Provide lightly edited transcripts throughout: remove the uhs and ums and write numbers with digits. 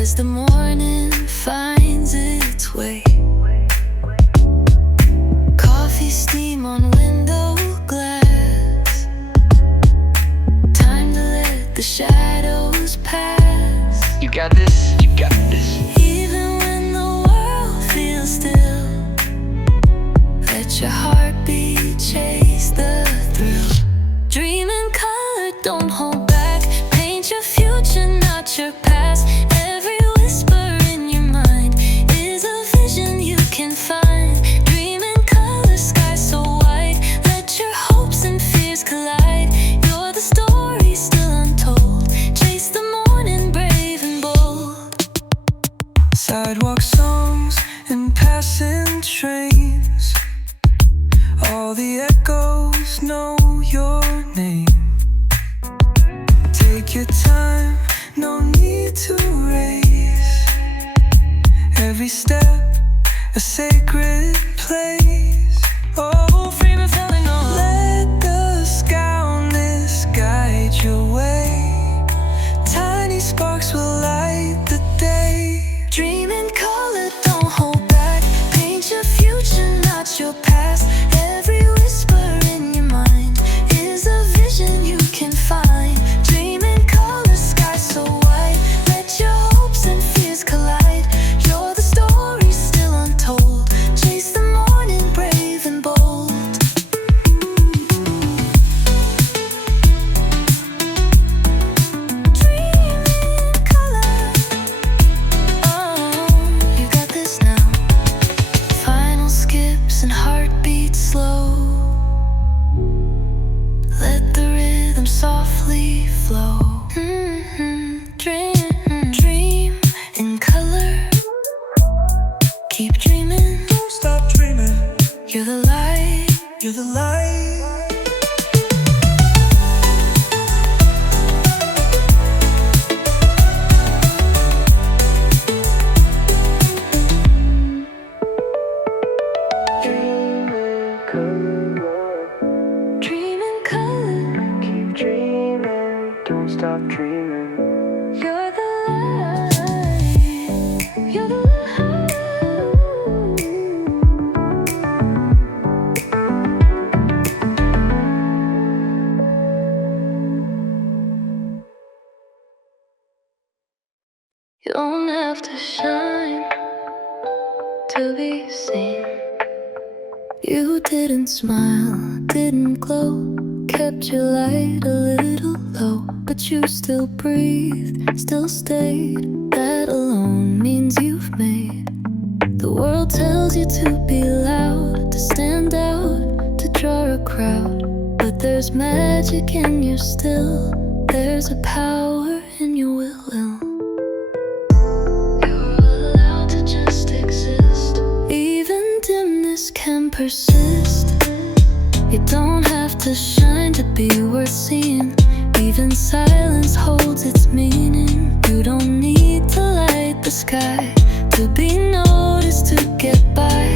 as the morning finds its way. Coffee steam on window glass. Time to let the shadows pass. You got this, you got this. Even when the world feels still, let your heartbeat chase the thrill. Dream in color, don't hold back. Paint your future, not your past. Every whisper in your mind is a vision you can find. Dream in color, sky so white. Let your hopes and fears collide. You're the story still untold. Chase the morning, brave and bold. Sidewalk songs and passing trains, all the echoes know your name. Take your time, no need to race. Every step, a sacred place. Oh, free and feeling on. Let the scoundrels guide your way. Tiny sparks will light the day. Dream in color, don't hold back. Paint your future, not your past. Every whisper in your mind is a vision you can find. Dream in color, sky so white. Let your hopes and fears collide. You're the story still untold. Chase the morning, brave and bold. Dream in color. Oh, you got this now. Final skips and heartbeats slow. Let the rhythm softly flow. Dream in color. Keep dreaming. Don't stop dreaming. You're the light. You're the light. Dream in color. Keep dreaming. Don't stop dreaming. You're the light. You're the light. You don't have to shine to be seen. You didn't smile, didn't glow, kept your light a little low, but you still breathed, still stayed. That alone means you've made. The world tells you to be loud, to stand out, to draw a crowd, but there's magic in your still. There's a power in your will. You're allowed to just exist. Even dimness can persist. You don't have to shine to be worth seeing. Even silence holds its meaning. You don't need to light the sky to be noticed, to get by.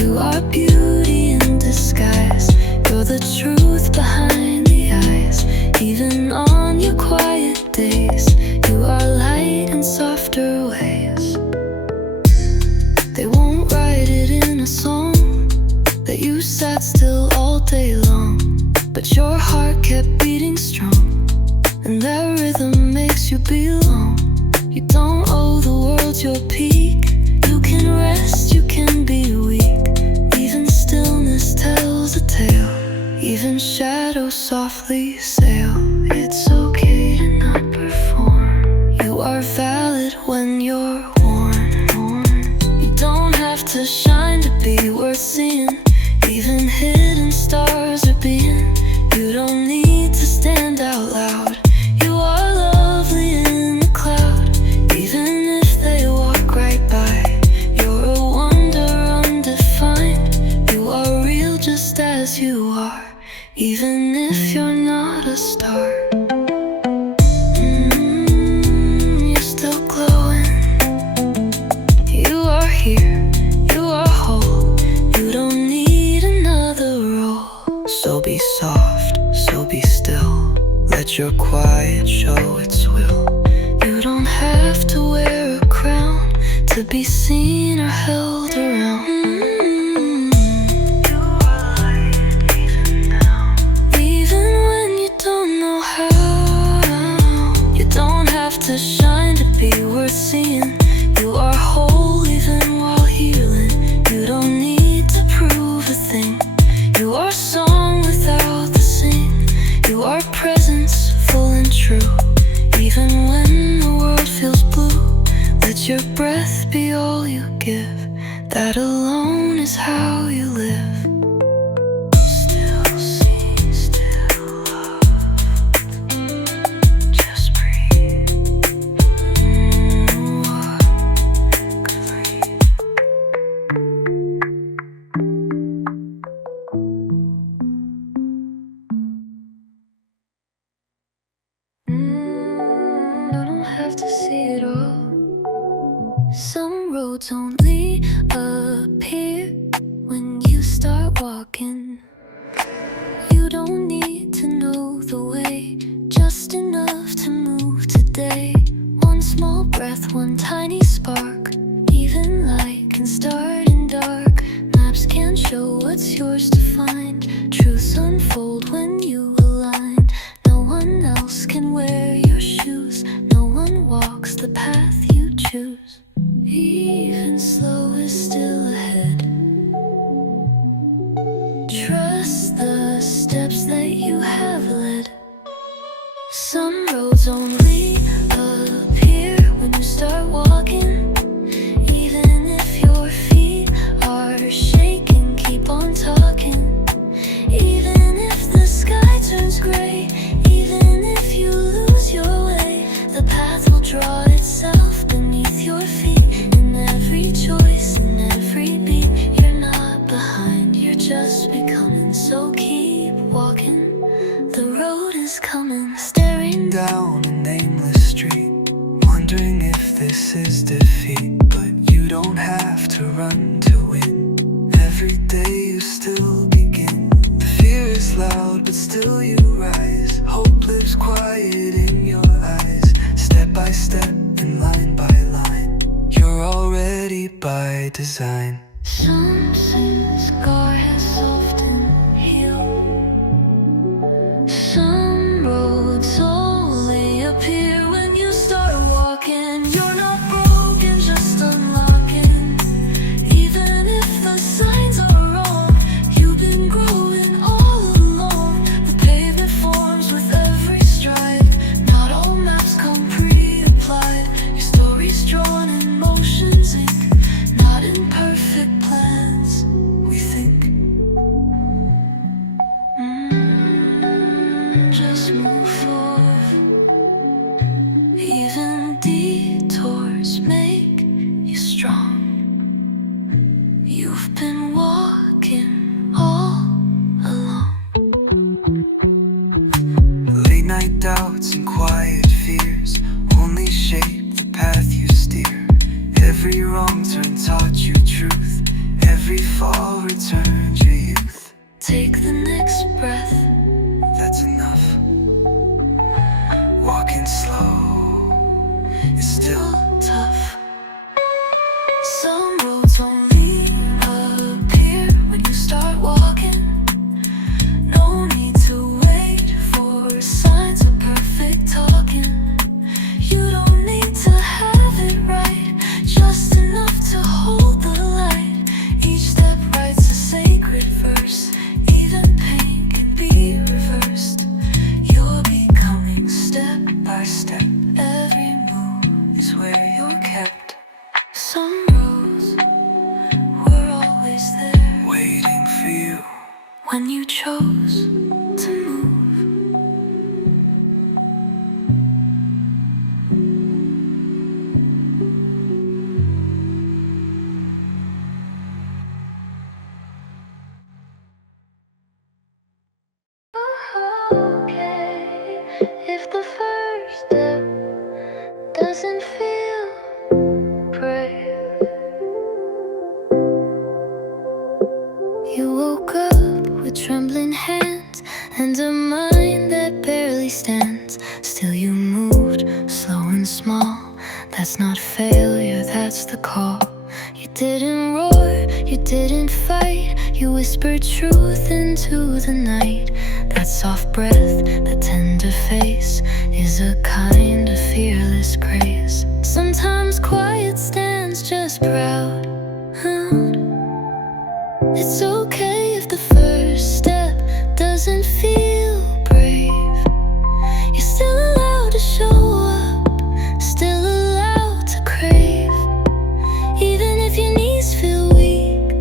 You are beauty in disguise. You're the truth behind the eyes. Even on your quiet days, you are light in softer ways. They won't write it in a song that you sat still all day long, but your heart kept beating strong, and that rhythm makes you belong. You don't owe the world your peak. You can rest, you can be weak. Even stillness tells a tale. Even shadows softly sail. It's okay to not perform. You are valid when you're worn. You don't have to shine to be worth seeing. Even hidden stars are being. You don't need to stand out loud. You are lovely in the cloud. Even if they walk right by, you're a wonder undefined. You are real just as you are, even if you're not a star. You're still glowing. You are here. You are whole. You don't need another role. So be soft, so be still. Let your quiet show its will. You don't have to wear a to be seen or held around. You are light even now, even when you don't know how. You don't have to shine to be worth seeing. You are whole even while healing. You don't need to prove a thing. You are song without the sing. You are presence full and true. Even when the world feels blue, let your breath be all you give. That alone is how you live. Still see, still love. Just breathe. What could breathe? I don't have to see it all. Some roads only appear when you start walking. You don't need to know the way, just enough to move today. One small breath, one tiny spark. Even light can start in dark. Maps can't show what's yours to find. Truths unfold when you align. No one else can wear your shoes. No one walks the path you choose. Even slow is still ahead. Trust the steps that you have led. Some roads only appear when you start walking. Even if your feet are shaking, keep on talking. Even if the sky turns gray, even if you lose your way, the path will draw itself beneath your feet. In every choice, in every beat, you're not behind, you're just becoming. So keep walking, the road is coming. Staring Down a nameless street, wondering if this is defeat. But you don't have to run to win. Every day you still begin. The fear is loud, but still you rise. Hope lives quiet in your eyes. Step by step and line by line, you're already by design. some scar has often healed. Some roads only appear when you start walking. You're not broken, just unlocking. Even if the signs are wrong, you've been growing all along. The pavement forms with every stride. Not all maps come pre-applied. Your story's drawn in motion's ink, not in perfect plans, we think. Just move forward. Even detours make you strong. You've been walking all along. Late night doubts and quiet fears only shape the path you steer. Every wrong turn taught you truth. Every fall returned your youth. Take the next breath. That's enough. Walking slow is still Tough. Some roads only appear when you start walking. No need to wait for signs of perfect talking. You don't need to have it right, just enough to hold the light. Each step writes a sacred verse. Even pain can be reversed. You're becoming step by step. Every move is where you're kept. Some roads were always there, waiting for you. when you chose to move. Okay, if the first step doesn't feel That's not failure, that's the call. You didn't roar, you didn't fight. You whispered truth into the night. That soft breath, that tender face is a kind of fearless grace. Sometimes quiet stands just proud. It's okay if the first step doesn't feel brave. You're still allowed to show up, still allowed to crave. Even if your knees feel weak,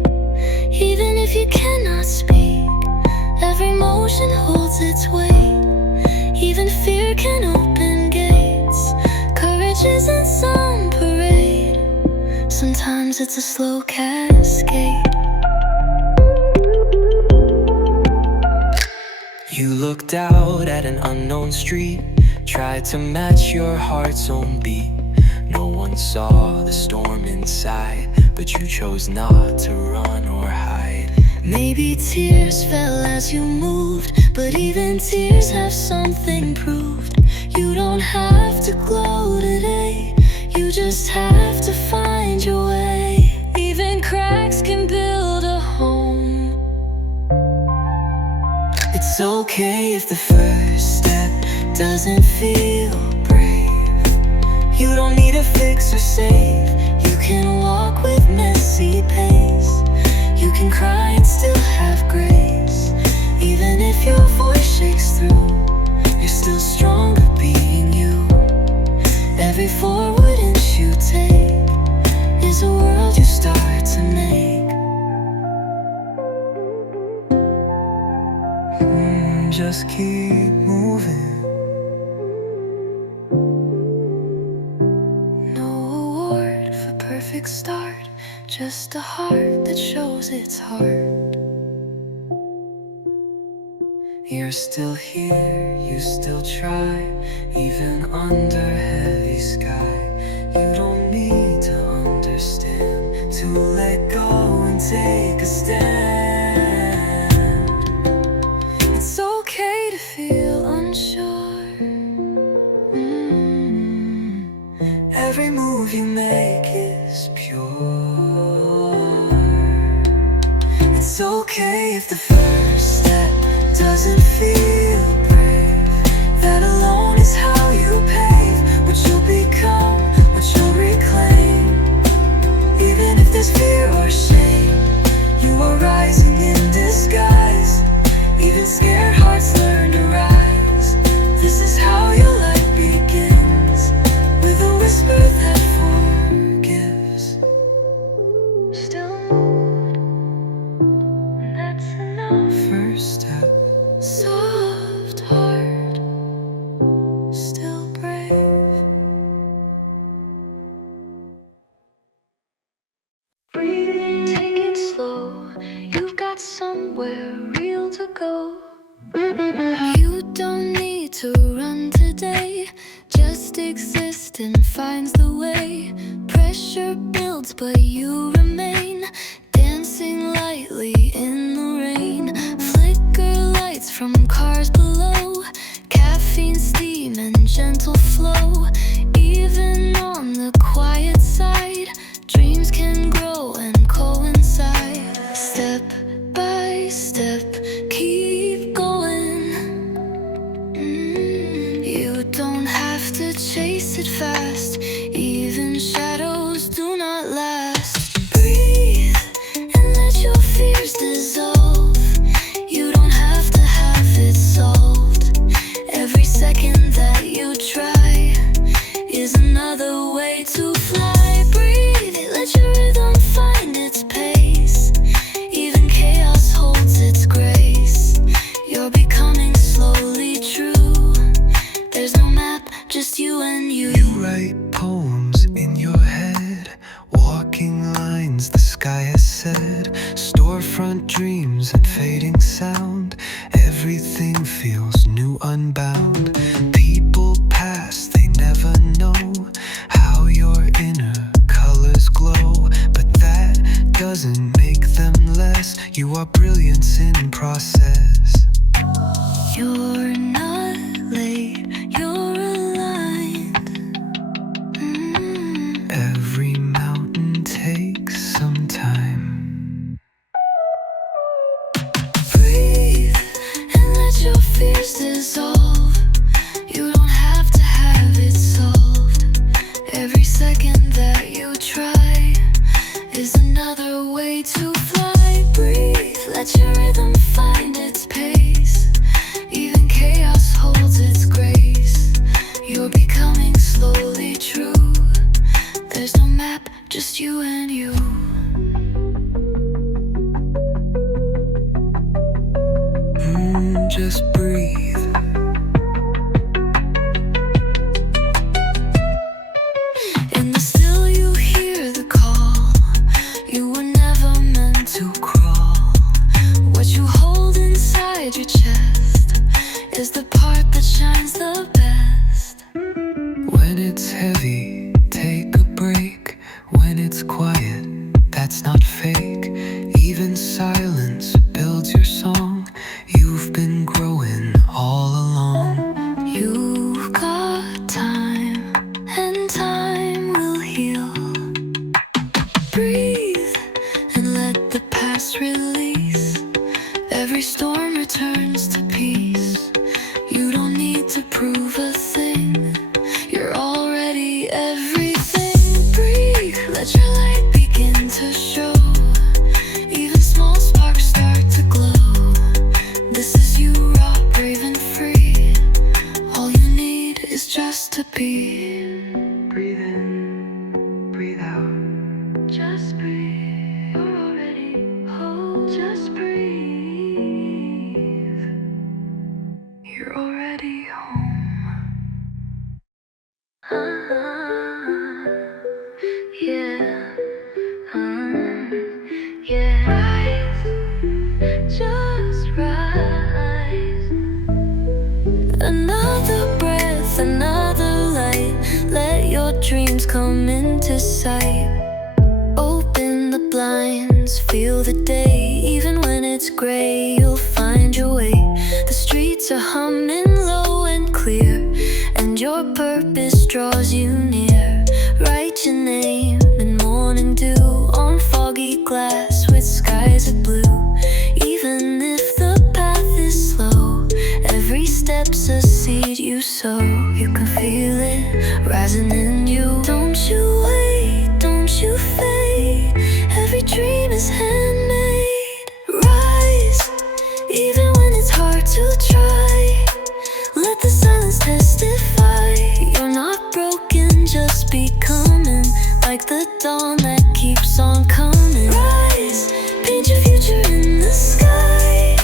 even if you cannot speak, every motion holds its weight. Even fear can open gates. Courage isn't some parade. Sometimes it's a slow cascade. You looked out at an unknown street, tried to match your heart's own beat. No one saw the storm inside, but you chose not to run or hide. Maybe tears fell as you moved, but even tears have something proved. You don't have to glow today, you just have to find your way. Even cracks can build a home. It's okay if the first step doesn't feel brave. You don't need to fix or save. You can walk with messy pace. You can cry and still have grace. Even if your voice shakes through, you're still stronger being you. Every forward inch you take is a world you start to make. Just keep moving. No award for perfect start, just a heart that shows its heart. You're still here, you still try, even under heavy sky. You don't need to understand to let go and take a stand. It's okay to feel unsure. Every move you make is pure. It's okay if the first step doesn't feel brave. That alone is how you pave what you'll become, what you'll reclaim. Even if there's fear or shame, you are rising in disguise. Even scared hearts learn to rise. This is how your life begins, with a whisper that forgives. Still moved, and that's enough. First step, Soft heart, still brave. Breathing, take it slow. You've got somewhere real to go. You don't need to run today, just exist and finds the way. Pressure builds, but you remain, dancing lightly in the rain. Flicker lights from cars below, caffeine, steam, and gentle flow. Even on the quiet side, dreams can grow and coincide. Step by step, keep going. You don't have to chase it fast, even shadows do not last. Breathe and let your fears dissolve. You don't have to have it solved. Every second that you try is another way to fly. Breathe, let your rhythm find its pace. Even chaos holds its grace. You're becoming slowly true. There's no map, just you and you. you write poems in your head, walking lines the sky has said. Storefront dreams and fading sound, everything feels new, unbound. People pass, they never know how your inner colors glow, but that doesn't make them less. You are brilliance in process. You're not late, you're aligned. no map, just you and you. Just breathe. In the still you hear the call. You were never meant to crawl. What you hold inside your chest is the part that shines the best. When it's heavy, take a break. When it's quiet, that's not fake. Even silence builds your song. You've been growing all along. You've got time, and time will heal. Breathe and let the past release. Every storm returns to peace. You don't need to prove a thing. You're already everything. Breathe, let your light begin to show. Even small sparks start to glow. This is you, raw, brave and free. All you need is just to be. Breathe in, breathe out. Just breathe. You're already whole. Just breathe. You're already home. Yeah. Yeah. Rise. Just rise. Another breath, another light. Let your dreams come into sight. Open the blinds, feel the day. Even when it's gray, you'll find your way. The streets are humming low and clear, and your purpose draws you near. Write your name in morning dew on foggy glass with skies of blue. Even if the path is slow, every step's a seed you sow. You can feel it rising in you. Don't you wait, don't you fade. Every dream is handmade. Rise, even when it's hard to try. Let the silence testify. You're not broken, just becoming. Like the dawn that keeps on coming. Rise, paint your future in the sky.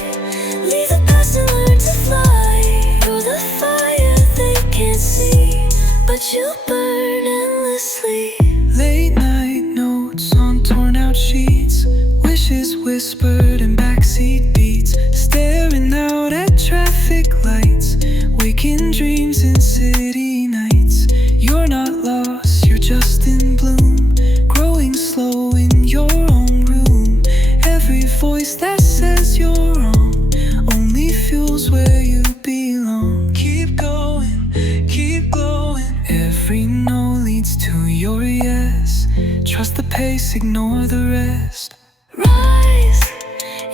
Leave the past and learn to fly. You're the fire they can't see, but you burn endlessly. Late night notes on torn out sheets. Wishes whispered in backseat beats. Staring out at traffic lights. Waking dreams in city nights. You're not lost, you're just in bloom. Growing slow in your own room. Every voice that says you're wrong only fuels where you belong. Keep going, keep glowing. Every no leads to your yes. Trust the pace, ignore the rest. Rise,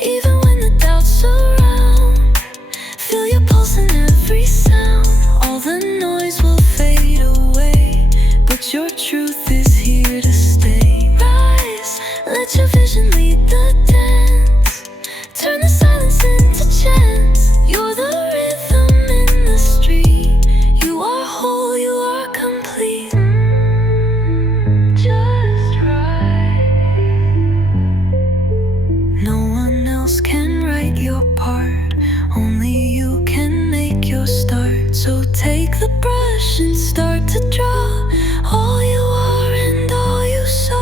even when the doubts surround. Feel your pulse in every sound. All the noise will fade away, but your truth is here to stay. Rise, let your vision lead the dance. Turn the silence into chance. You're the rhythm in the street. You are whole, you are complete. Just right. No one else can write your part. Only you can make your start. So take the brush and start to draw all you are and all you saw.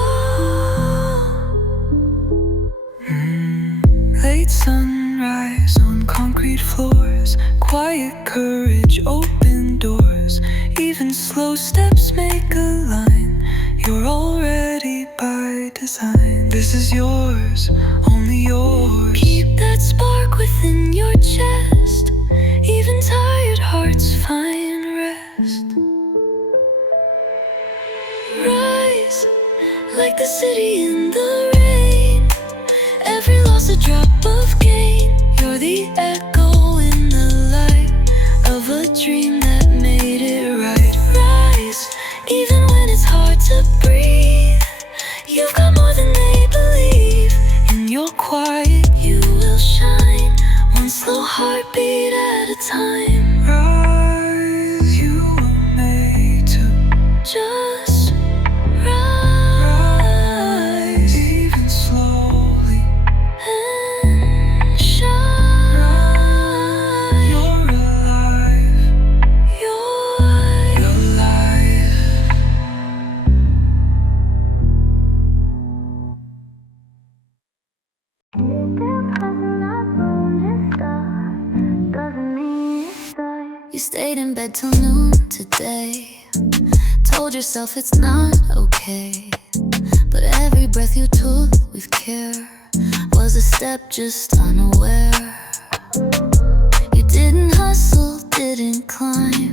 Late sunrise on concrete floors. Quiet courage, open doors. Even slow steps make a line. You're already by design. This is yours, only yours. Keep that spark within your chest. Even tired hearts find rest. Rise, like the city in the rain. Every loss a drop of gain. You're the echo in the light of a dream that made it right. Rise, even when it's hard to breathe. You've got more than they believe. In your quiet you will shine. One slow heartbeat at a time. Rise, you were made to Just rise. stayed in bed till noon today. Told yourself it's not okay, but every breath you took with care was a step just unaware. You didn't hustle, didn't climb,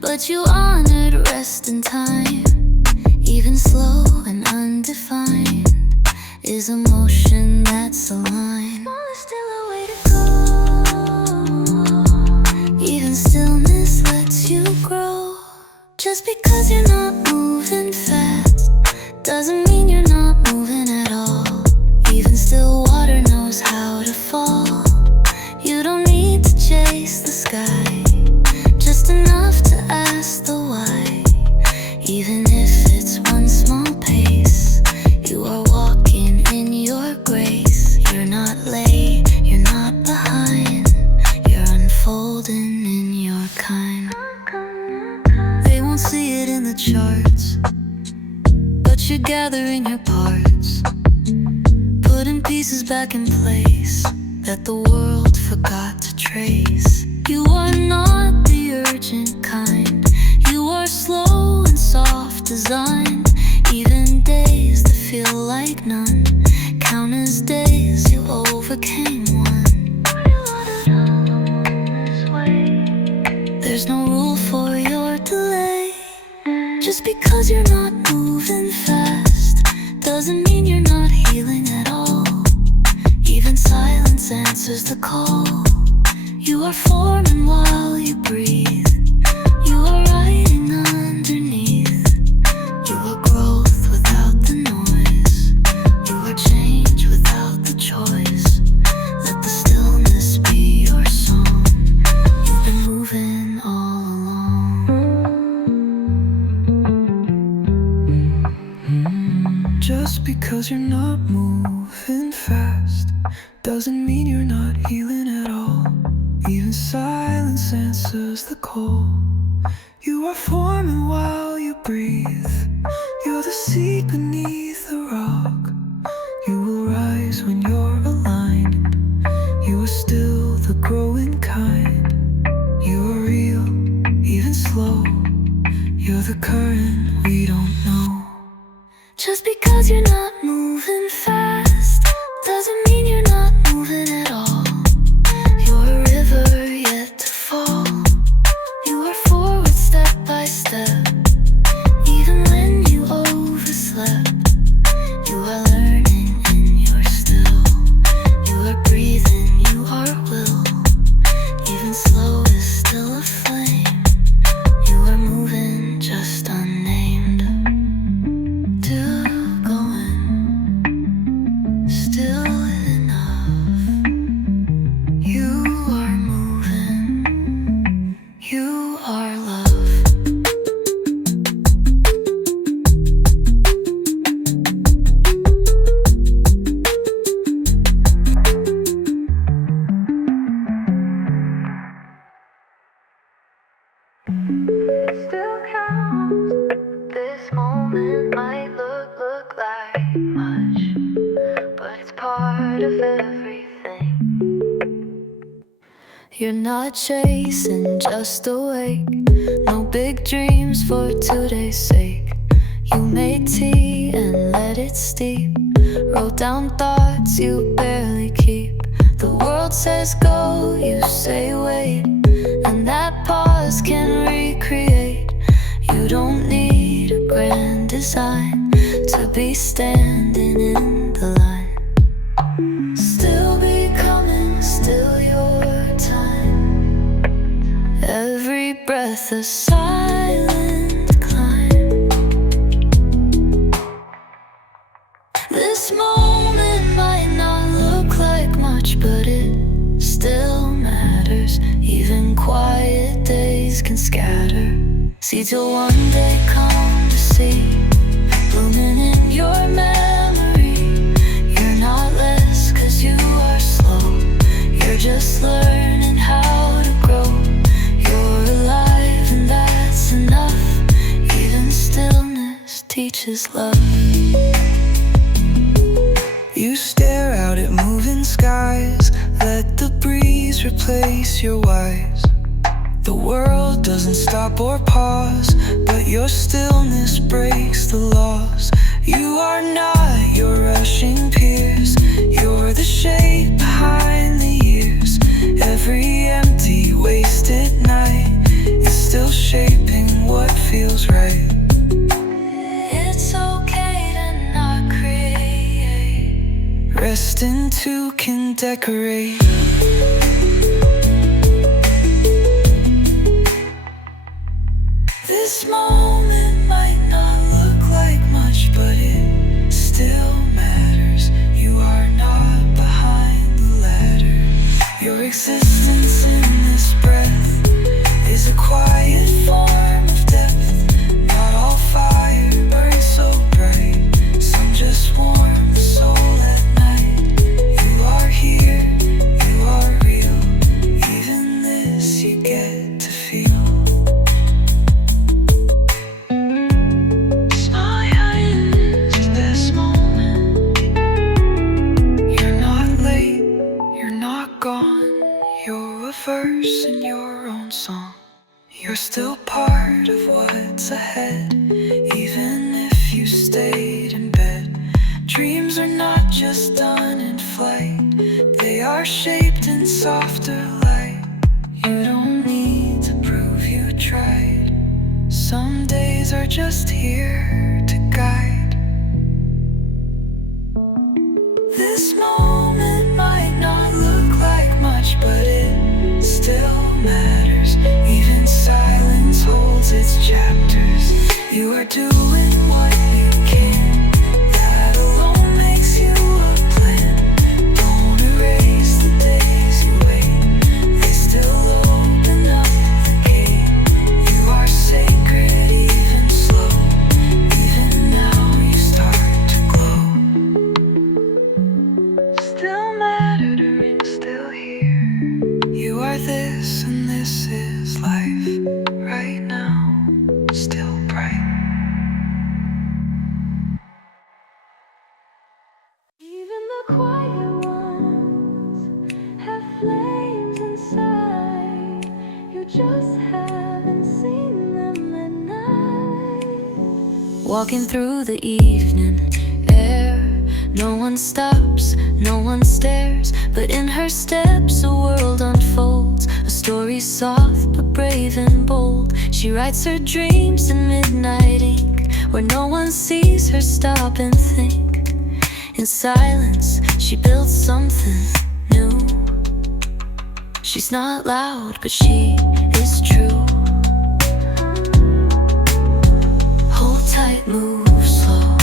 but you honored rest and time. Even slow and undefined is emotion that's aligned. There's still a way to go. Even stillness lets you grow. Just because you're not moving fast doesn't mean you're not moving at all. Even still water knows how to fall. You don't need to chase the sky, just enough to ask the why. Even if it's one small pace, you are walking in your grace. You're not late, you're not behind, you're unfolding in your kind. They won't see it in the charts, but you're gathering your parts, putting pieces back in place that the world forgot to trace. You are not the urgent kind, you are slow and soft designed. Even days that feel like none count as days you overcame one. There's no rule for your delay. Just because you're not moving fast doesn't mean you're not healing at all. Even silence answers the call. You are forming while you breathe. You are writing underneath. You are growth without the noise. You are change without the choice. Let the stillness be your song. You've been moving all along. Just because you're not moving fast doesn't mean you're not healing at all. Even silence answers the call. You are forming while you breathe. You're the seed beneath the rock. You will rise when you're aligned. You are still the growing kind. You are real, even slow. You're the current we don't know. Just because you're not moving fast doesn't mean you're not moving at all. You're a river yet to fall. You are forward step by step. Even when you overslept, you are learning and you're still. You are breathing, you are will. Even slow is still a flame. You are moving just unnamed. Still going, still enough. You are moving, you are love. Still counts. This moment might look like much, but it's part of everything. You're not chasing, just awake. No big dreams for today's sake. You made tea and let it steep. Wrote down thoughts you barely keep. The world says go, you say wait, and that pause can recreate. You don't need a grand design to be standing in the line. Still becoming, still your time. Every breath a silent climb. This moment might not look like much, but it still matters. Even quiet days can scatter. See till one day come to see, blooming in your memory. You're not less 'cause you are slow. You're just learning how to grow. You're alive and that's enough. Even stillness teaches love. You stare out at moving skies. Let the breeze replace your whys. The world doesn't stop or pause, but your stillness breaks the laws. You are not your rushing peers, you're the shape behind the years. Every empty, wasted night is still shaping what feels right. It's okay to not create. Resting too can decorate. This moment might not look like much, but it still matters. You are not behind the ladder. Your existence in this breath is a quiet form of depth. Not all fire burns so bright, some just warm the soul at night. You are here, you are real. Even this you get to feel. You're a verse in your own song. You're still part of what's ahead, even if you stayed in bed. Dreams are not just done in flight, they are shaped in softer light. You don't need to prove you tried. Some days are just here to guide. This moment might not look like much, but it still matters. Even silence holds its chapters. You are doing what you can, that alone makes you a plan. Don't erase the days you wait, they still open up the gate. You are sacred, even slow. Even now you start to glow. Still matter, the ring's still here. You are this, and this is life. Right now, still bright. Even the quiet ones have flames inside. You just haven't seen them at night. Walking through the evening air, no one stops, no one stares, but in her steps a world unfolds. A story soft but brave and bold. She writes her dreams in midnight ink, where no one sees her stop and think. In silence she builds something new. She's not loud, but she is true. Hold tight, move slow.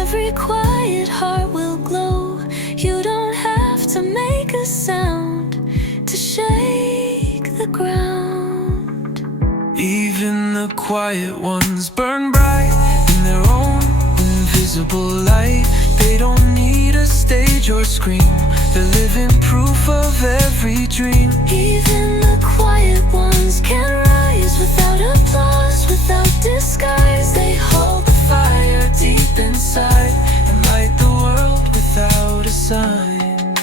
Every quiet heart will glow. You don't have to make a sound to shake the ground. Even the quiet ones burn bright in their own invisible light. They don't need a stage or screen, they're living proof of every dream. Even the quiet ones can rise without applause, without disguise. They hold the fire deep inside And light the world without a sign.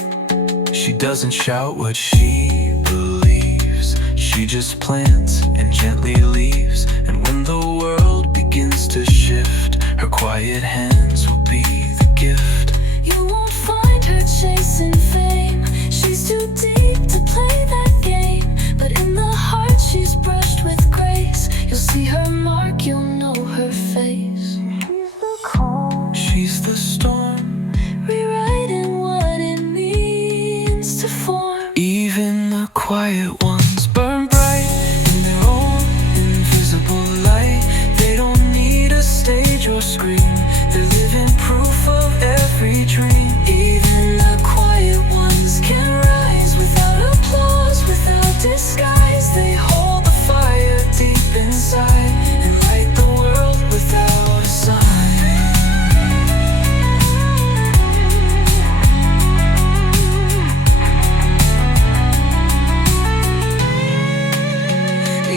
She doesn't shout what she believes, she just plants and gently leaves. And when the world begins to shift, her quiet hands will be the gift. You won't find her chasing fame, she's too deep to play that game. But in the heart she's brushed with grace. You'll see her mark, you'll know her face. She's the calm, She's the storm, rewriting what it means to form. even the quiet ones burn bright in their own invisible light. They don't need a stage or screen, they're living proof of every dream. Even the quiet ones can rise without applause, without disguise. They hold the fire deep inside And light the world without a sign.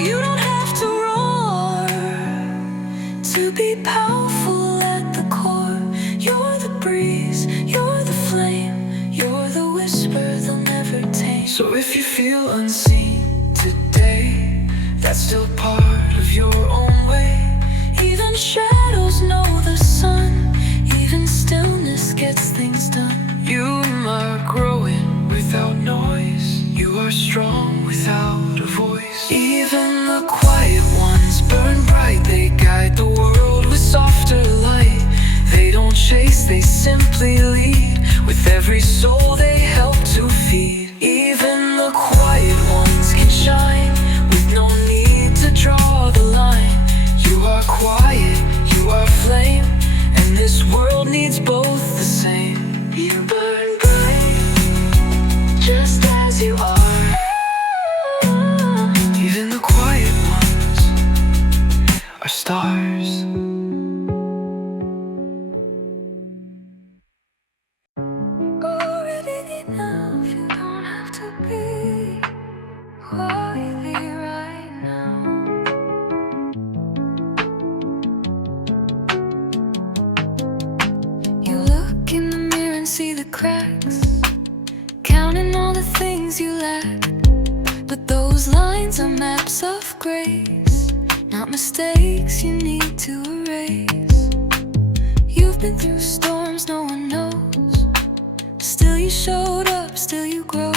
You don't have to roar to be powerful at the core. You're the breeze, you're the flame, you're the whisper they'll never So if you feel unseen today, that's still part of your own way. Even shadows know the sun, even stillness gets things done. You are growing without noise, you are strong without a voice. Even the quiet ones burn bright, they guide the world with softer light. They don't chase, they simply lead, with every soul they help to feed. Even the quiet ones can shine, with no need to draw the line. You are quiet, you are flame, and this world needs both the same. You burn bright, just as you are. Even the quiet ones are stars. Already enough, you don't have to be quietly right now. You look in the mirror and see the cracks, counting all the things you lack. But those lines are maps of grace, not mistakes you need to erase. You've been through storms no one knows, still you showed up, still you grow.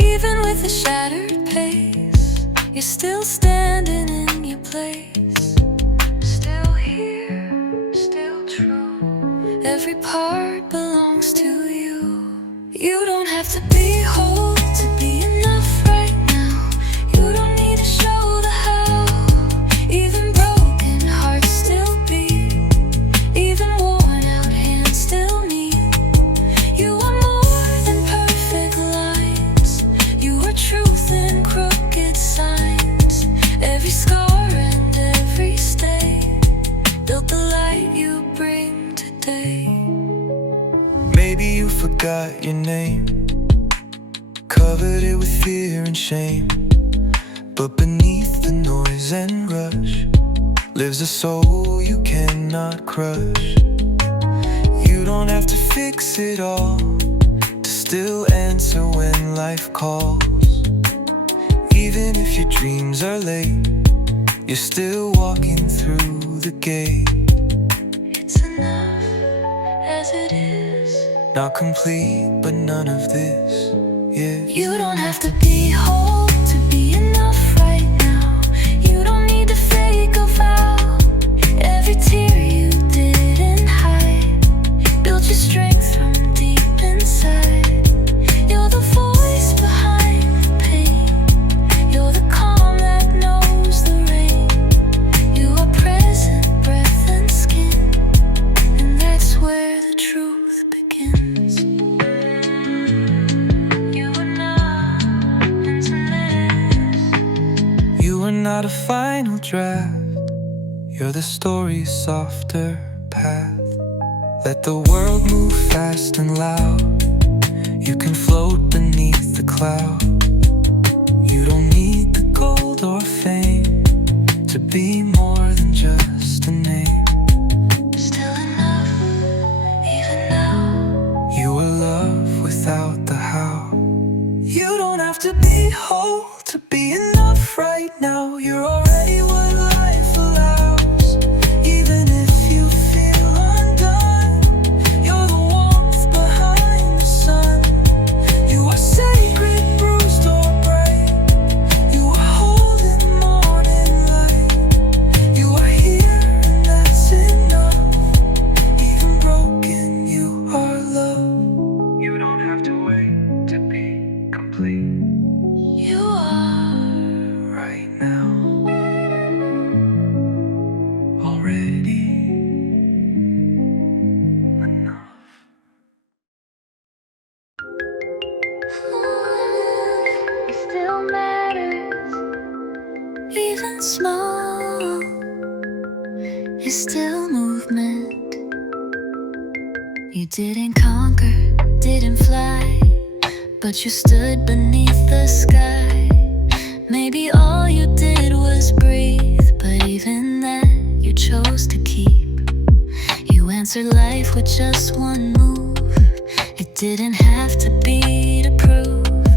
Even with a shattered pace, you're still standing in your place. Still here, still true, every part belongs to you. You don't have to be whole to be enough right now. You don't need to show the how. Even broken hearts still beat, even worn out hands still meet. You are more than perfect lines, you are truth in crooked signs. Every scar and every stain built the light you bring today. Maybe you forgot your name, covered it with fear and shame. But beneath the noise and rush lives a soul you cannot crush. You don't have to fix it all to still answer when life calls. Even if your dreams are late, you're still walking through the gate. It's enough as it is, Not complete, but none of this, yeah. you don't have to be whole to be enough right now. You don't need to fake a vow. Every tear you didn't hide built your strength from deep inside. You're the voice behind the pain, you're the calm that knows the rain. You are present, breath and skin, and that's where the truth begins. You are not into this. You are not a final draft, you're the story's softer path. Let the world move fast and loud, you can float beneath the cloud. You don't need the gold or fame to be more than just a name. Still enough, even now. You are love without the how. You don't have to be whole to be enough right now. You're already what life allows. Even if you feel undone, you're the warmth behind the sun. You are sacred, bruised or bright, you are holding morning light. You are here and that's enough. Even broken, you are love. You don't have to wait to be complete. You are Right now, already enough. it still matters. Even small is still movement. You didn't conquer, didn't fly, but you stood beneath the sky. Maybe all you did was breathe, but even that you chose to keep. You answered life with just one move, it didn't have to be to prove.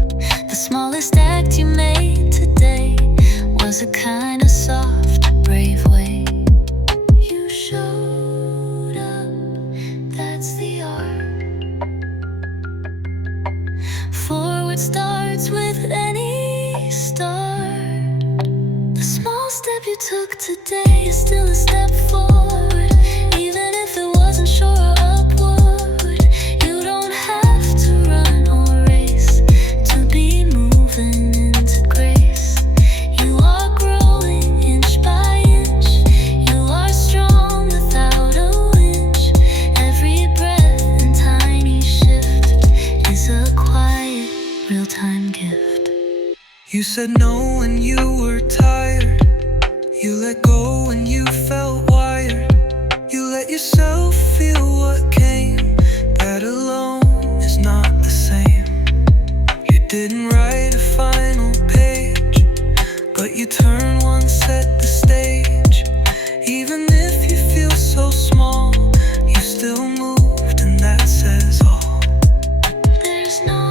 took today is still a step forward, even if it wasn't sure or upward. You don't have to run or race to be moving into grace. You are growing inch by inch. You are strong without a winch. Every breath and tiny shift is a quiet, real-time gift. You said no when you were tired. You let go when you felt wired. You let yourself feel what came. That alone is not the same. You didn't write a final page, but you turned one, set the stage. Even if you feel so small, you still moved, and that says all. There's no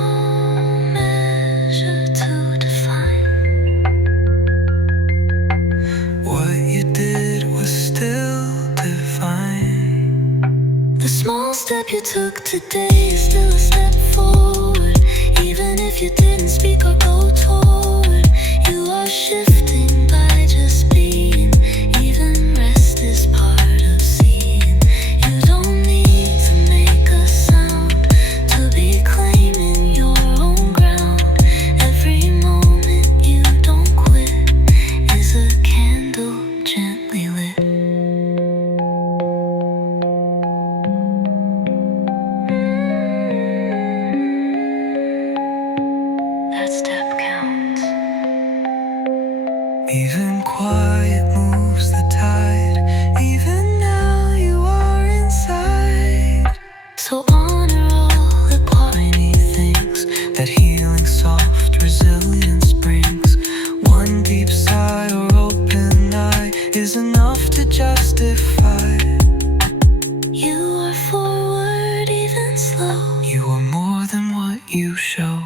measure to define. What you did was still divine. The small step you took today is still a step forward, even if you didn't speak or go toward. You are shifting by just being. Even rest is part of seeing. You don't need to make a sound to be claiming your own ground. Every moment you don't quit is a candle gently lit. That step counts. Even quiet moves the tide. Even now you are inside. So honor all the Tiny things that healing, soft resilience brings. One deep sigh or open eye is enough to justify. You are forward, even slow. You are more than what you show.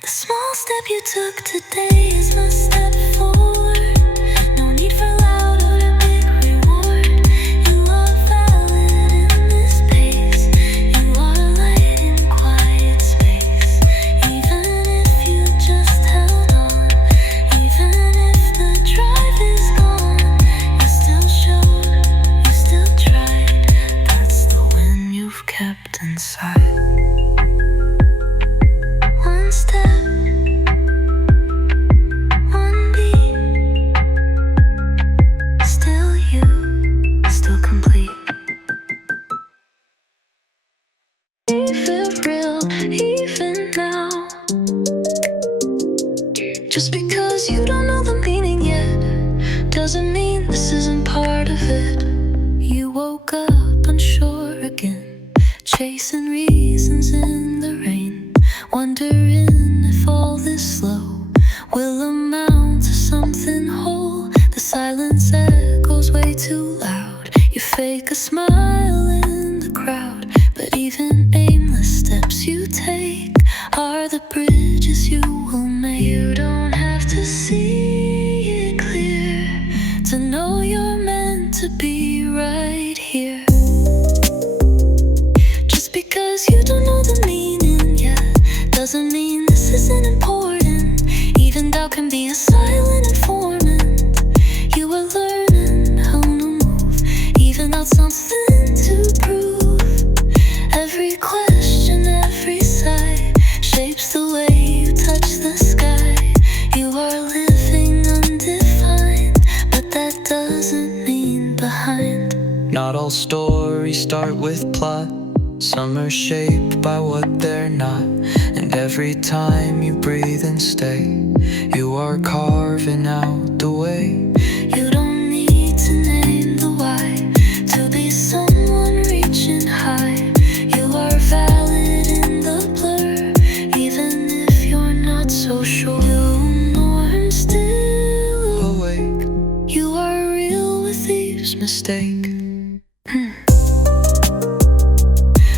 The small step you took today is my step forward. No need for loud or a big reward. You are valid in this pace. You are light in quiet space. Even if you just held on, even if the drive is gone, you still showed, you still tried. That's the wind you've kept inside. One step, one beat, still you, still complete. Feel real, even now. Just because you don't know the meaning yet, doesn't mean this isn't part of it. You woke up unsure again, chasing reasons in the rain, wondering if all this slow will amount to something whole. The silence echoes way too loud. You fake a smile in the crowd, but even aimless steps you take are the bridges you will make. You don't have to see it clear to know you're meant to be right here. Just because you don't know the meaning yet, doesn't mean this isn't important. Even doubt can be a silent informant. You are learning how to move, even without something to prove. Every question, every sigh shapes the way you touch the sky. You are living undefined, but that doesn't mean behind. Not all stories start with plot. Some are shaped by what they're not. And every time you breathe and stay, you are carving out the way. You don't need to name the why to be someone reaching high. You are valid in the blur, even if you're not so sure. You know I'm still Awake, you are real with each mistake.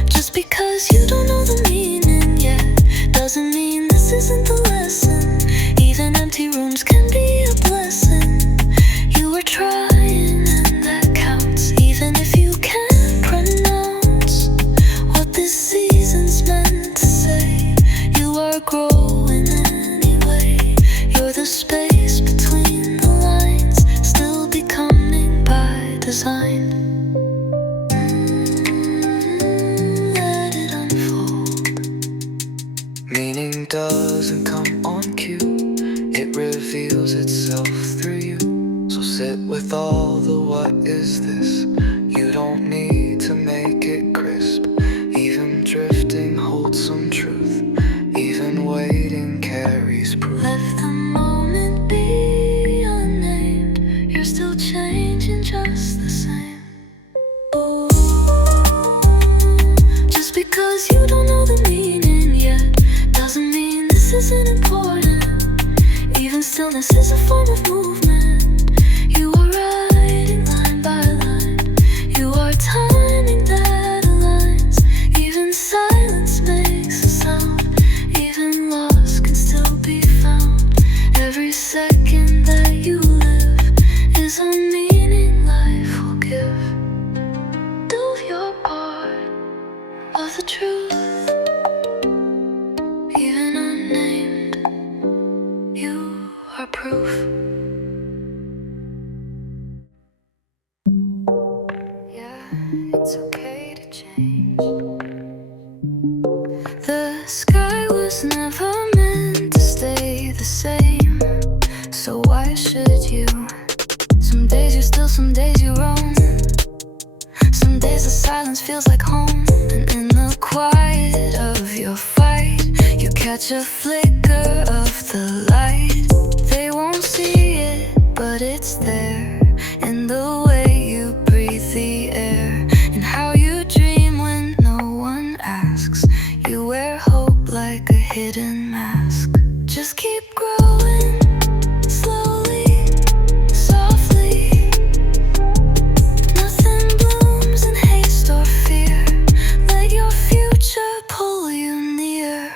Just because you don't know the meaning yet, doesn't mean this isn't the lesson. Even empty rooms can be a blessing. You were trying, and that counts. Even if you can't pronounce what this season's meant to say, you are growing anyway. You're the space between the lines, with all the what is this. You don't need to make it crisp. Even drifting holds some truth. Even waiting carries proof. Let the moment be unnamed. You're still changing just the same. Ooh. Just because you don't know the meaning yet doesn't mean this isn't important. Even stillness is a form of movement. You are writing line by line. You are timing that aligns. Even silence makes a sound. Even loss can still be found. Every second that you live is a meaning life will give. Do your part of the truth. Even unnamed, you are proof. Yeah, it's okay to change. The sky was never meant to stay the same, so why should you? Some days you're still, some days you roam. Some days the silence feels like home. And in the quiet of your fight, you catch a flicker of the light. They won't see it, but it's there. In the way you breathe the air, and how you dream when no one asks. You wear hope like a hidden mask. Just keep growing, slowly, softly. Nothing blooms in haste or fear. Let your future pull you near.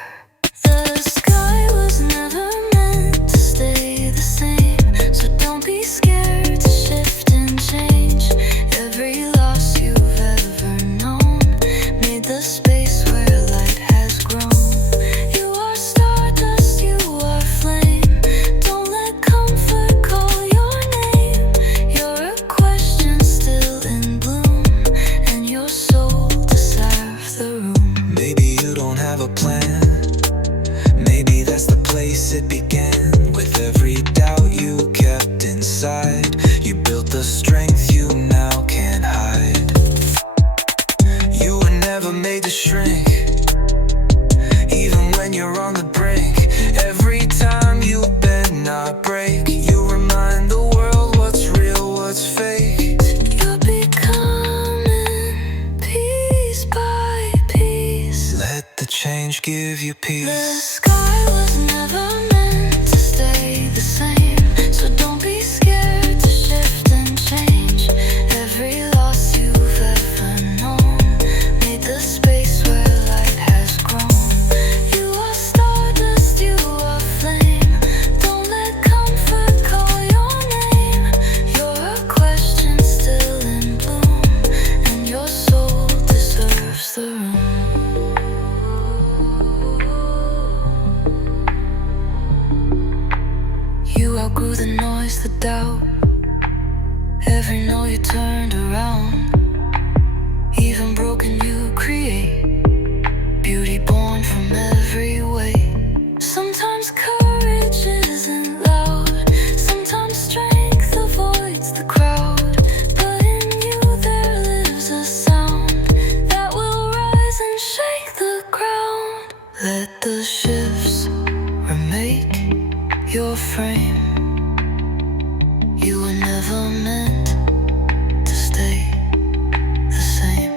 The sky was never meant to stay the same, so don't be scared to shift and change. Every loss you've ever known made the space where light has grown. You are stardust, you are flame. Don't let comfort call your name. You're a question still in bloom, and your soul deserves the room. Maybe you don't have a plan. Maybe that's the place it began. With every doubt you kept inside, you built the strength you now can't hide. You were never made to shrink. Even when you're on the brink, every time you bend, not break, you remind the world what's real, what's fake. You're becoming piece by piece. Let the change give you The peace. sky was never meant to stay the same, so don't be scared to shift and change. Every loss you've ever known made the space where light has grown. You are stardust, you are flame. Don't let comfort call your name. You're a question still in bloom, and your soul deserves the room. You outgrew the noise, the doubt. Every no you turned around. Even broken you create beauty born from every way. Sometimes courage isn't loud. Sometimes strength avoids the crowd. But in you there lives a sound that will rise and shake the ground. Let the shifts remake your frame. You were never meant to stay the same.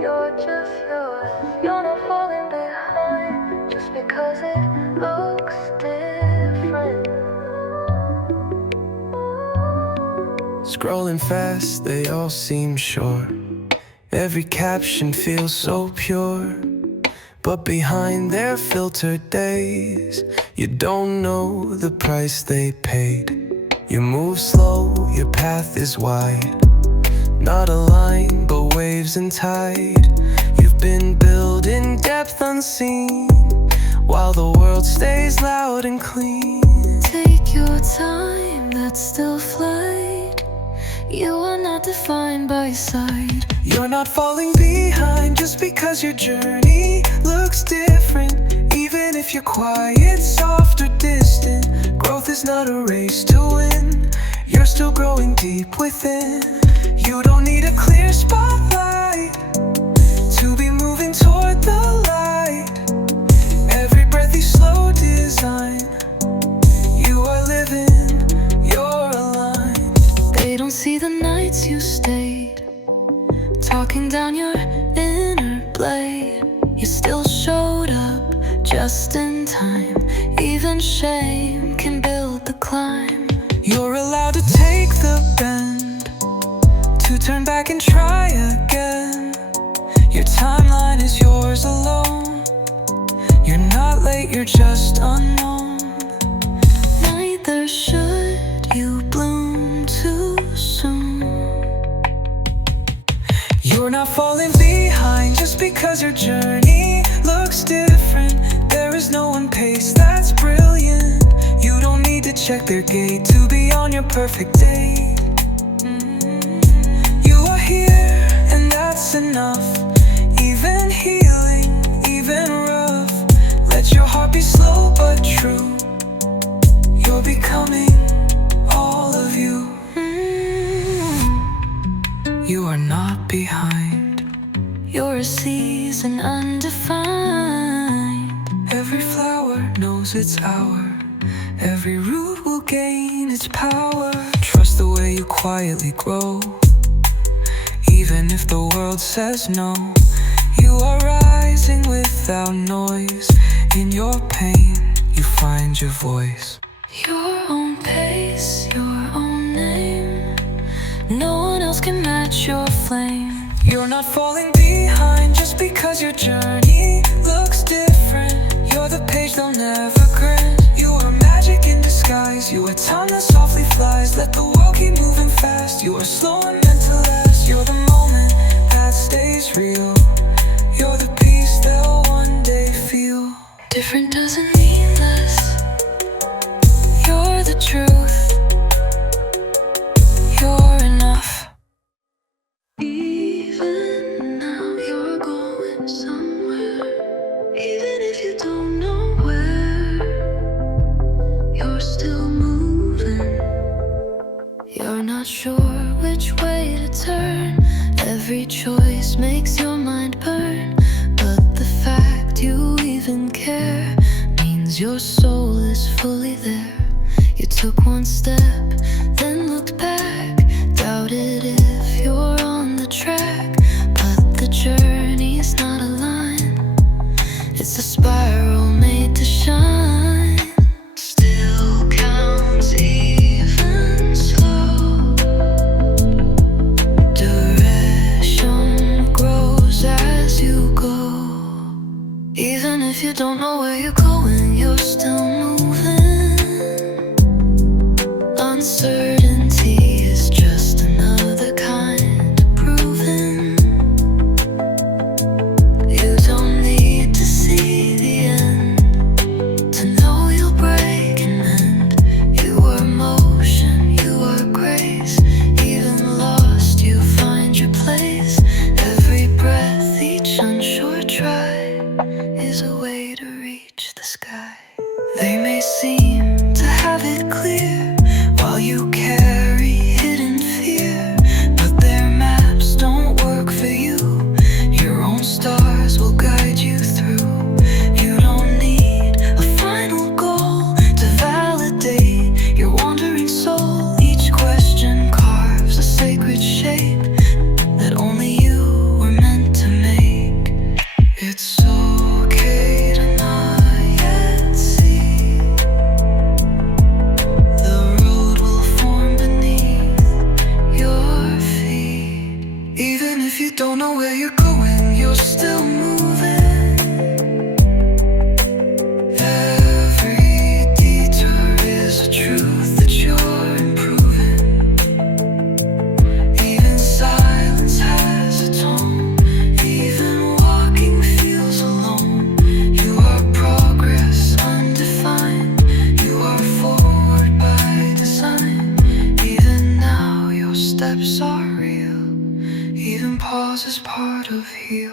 You're just yours. You're not falling behind just because it looks different. Scrolling fast, they all seem short. Every caption feels so pure. But behind their filtered days, you don't know the price they paid. You move slow, your path is wide. Not a line, but waves and tide. You've been building depth unseen, while the world stays loud and clean. Take your time, that's still flight. You are not defined by sight. You're not falling behind just because your journey looks different. Even if you're quiet, soft or distant, growth is not a race to win. You're still growing deep within. You don't need a clear spotlight to be moving toward the light. Every breath is slow design. You are living, you're aligned. They don't see the nights you stayed, talking down your inner blade. You still showed up just in time. Even shame can build the climb. You're allowed to take the bend, to turn back and try again. Your timeline is yours alone. You're not late, you're just unknown. Neither should you bloom too soon. You're not falling behind just because your journey looks different. There is no one pace that's brilliant. You don't need to check their gate to be on your perfect day. You are here, and that's enough. Even healing, even rough. Let your heart be slow but true. You're becoming all of you. You are not behind. You're a season undefined. Every flower knows its hour. Every root will gain its power. Trust the way you quietly grow. Even if the world says no, you are rising without noise. In your pain, you find your voice. Your own pace, your own name. No one else can match your flame. You're not falling behind just because your journey looks different. You're the page they'll never grant. You are magic in disguise. You are time that softly flies. Let the world keep moving fast. You are slow and meant to last. You're the moment that stays real. You're the peace they'll one day feel. Different doesn't mean less. You're the truth. You're enough. Even now you're going somewhere. Even if you don't know where, you're still moving. You're not sure which way to turn. Every choice makes your mind burn. But the fact you even care means your soul is fully there. You took one step, then looked back, doubted if you're on the track. But the journey's not a line, it's a spiral made to shine. Still counts even slow. Direction grows as you go. Even if you don't know where you're going, you're still moving. Uncertainty is just another kind of proving. sort of heal.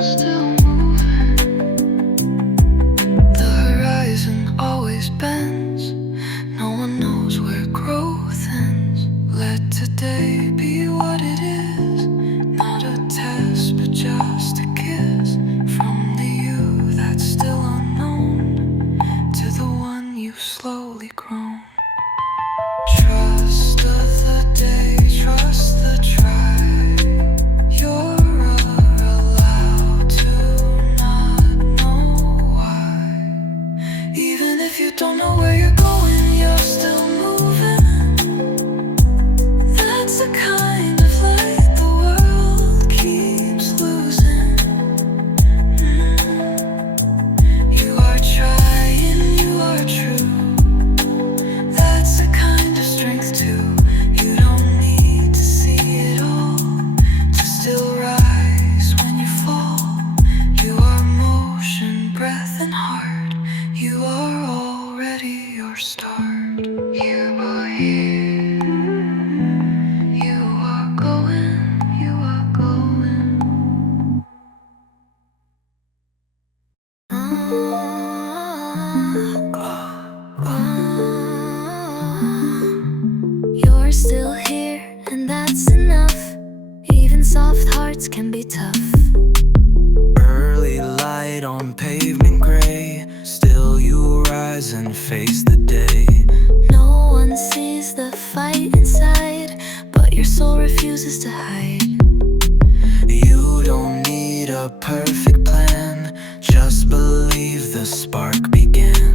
Still moving. The horizon always bends. No one knows where growth ends. Let today be what it is. Not a test, but just a kiss. From the you that's still unknown to the one you've slowly grown. Trust of the day, trust the try. You're allowed to not know why. Even if you don't know where you're going, you're still moving. That's the kind of light the world keeps losing. You are trying, you are true. That's the kind of strength too. You don't need to see it all to still rise when you fall. You are motion, breath, and heart. You are already your start. Here by here, you are going, you are going. You're still here, and that's enough. Even soft hearts can be tough. Early light on pavement gray. Still you rise and face the day. No one sees the fight inside, but your soul refuses to hide. You don't need a perfect plan. Just believe the spark began.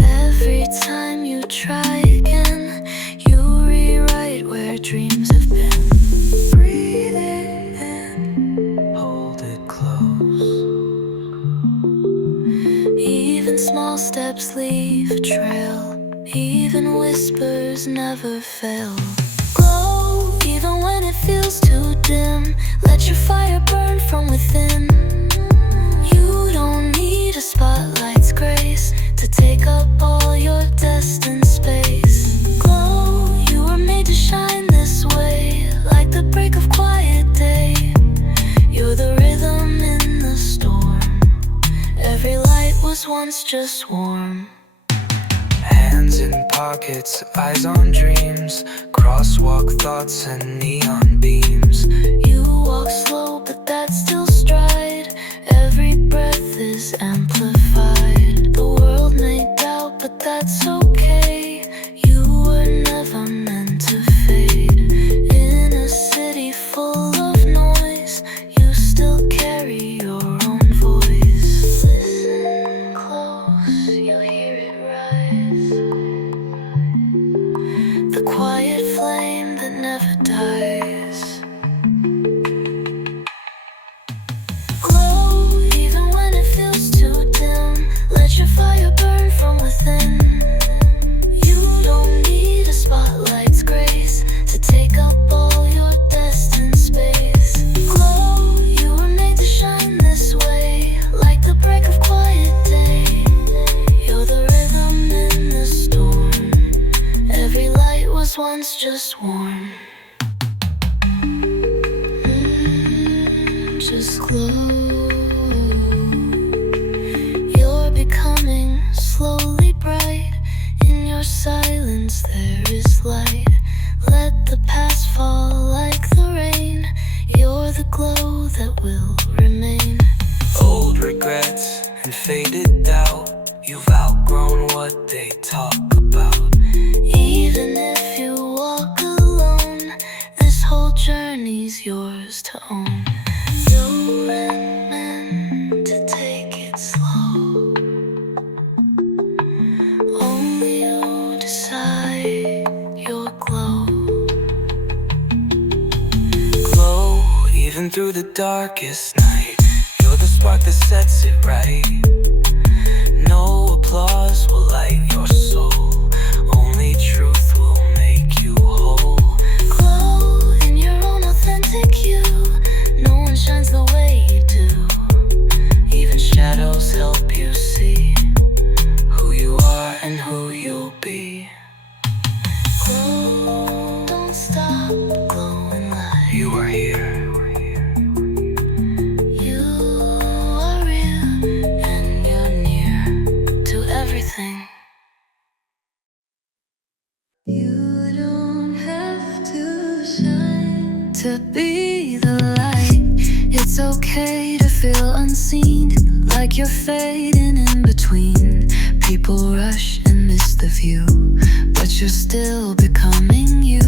Every time you try again, you rewrite where dreams have been. Breathe it in, hold it close. Even small steps leave a trail. Even whispers never fail. Glow, even when it feels too dim. Let your fire burn from within. You don't need a spotlight's grace to take up all your destined space. Glow, you were made to shine this way, like the break of quiet day. You're the rhythm in the storm. Every light was once just warm. Hands in pockets, eyes on dreams. Crosswalk thoughts and neon beams. You walk slow, but that's still stride. Every breath is amplified. The world may doubt, but that's okay. You were never meant to fade. In a city full of noise, you still carry your own voice. Listen close, you'll hear it rise. The quiet flame that never dies. Glow, even when it feels too dim. Let your fire burn from within. You don't need a spotlight's grace to take up all your destined space. Glow, you were made to shine this way, like the break of quiet day. You're the rhythm in the storm. Every light was once just warm. Just glow. You're becoming slowly bright. In your silence there is light. Let the past fall like the rain. You're the glow that will remain. Old regrets and faded doubt. You've outgrown what they talk about. Even if you walk alone, this whole journey's yours to own. You weren't meant to take it slow. Only you decide your glow. Glow, even through the darkest night. You're the spark that sets it right. No applause will light your soul. Only truth will make you whole. Glow in your own authentic you. No one shines the way you do. Even shadows help you see Who you are and who you'll be. Glow, don't stop glowing. to be the light. It's okay to feel unseen, like you're fading in between. People rush and miss the view, but you're still becoming you.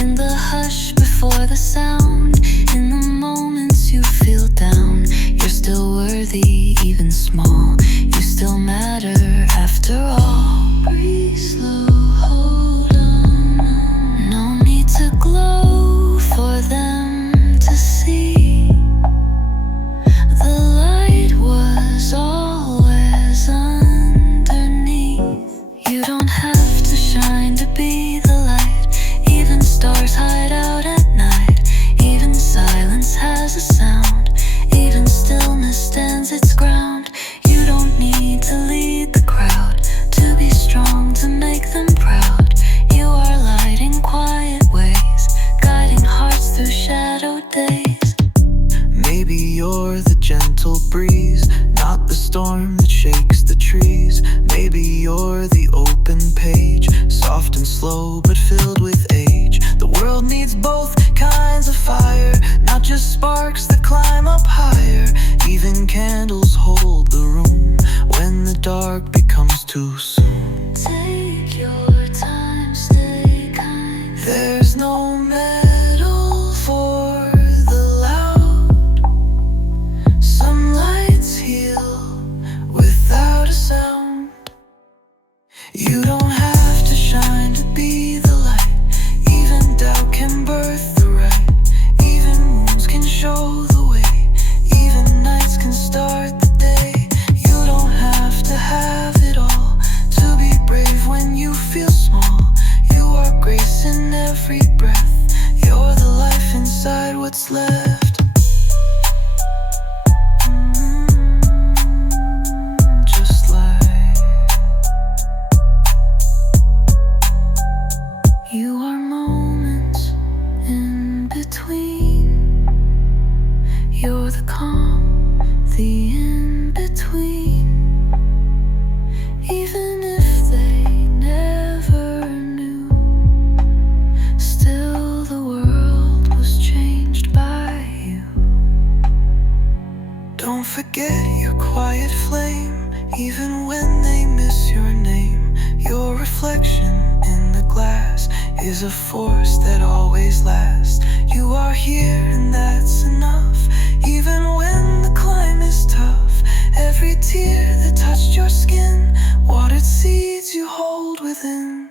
In the hush before the sound, in the moments you feel down, you're still worthy, even small. You still matter after all. Breathe slow, hold on. No need to glow for them to see. The light was always underneath. You don't have to shine to be the light. Even stars hide out at night. Even silence has a sound. Even stillness stands its ground. You don't need to lead the crowd, to be strong, to make them proud. You are light in quiet ways, guiding hearts through shadowed days. Maybe you're the gentle breeze, not the storm that shakes the trees. Maybe you're the open page, soft and slow but filled with age. The world needs both kinds of fire, not just sparks that climb up higher. Even candles hold the room when the dark becomes too soon. Take your time, stay kind. There's no medal for the loud. Some lights heal without a sound. You don't have to shine to be the light. Even doubt can birth the right. Even wounds can show the way. Even nights can start the day. You don't have to have it all to be brave when you feel small. You are grace in every breath. You're the life inside what's left. Just like You are moments in between. You're the calm, the in-between. Even if they never knew, still the world was changed by you. don't forget your quiet flame, even when they miss your name. Your reflection in the glass is a force that always lasts. You are here and that's enough, even when the climb is tough. Every tear that touched your skin watered seeds you hold within.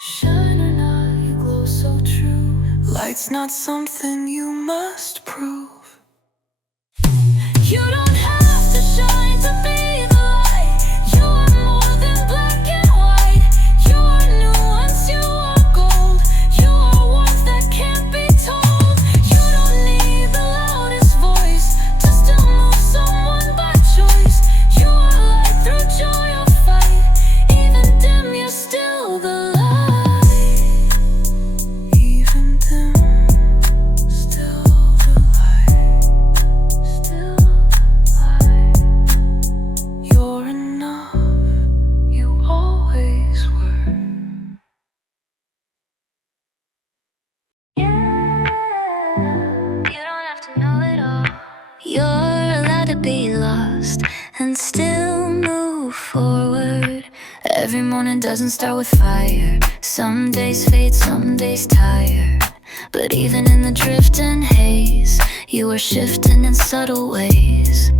Shine or not, you glow so true. Light's not something you must prove. You don't have to shine to be the light. You are more than black and white. You are nuance, you are gold. You are warmth that can't be told. You don't need the loudest voice to still move someone by choice. You are light through joy or fight. Even dim, you're still the light. Even dim, still the light. Still light. You're enough, you always were. You don't have to know it all. You're allowed to be lost and still move forward. Every morning doesn't start with fire. Some days fade, some days tired. But even in the drift and haze, you are shifting in subtle ways.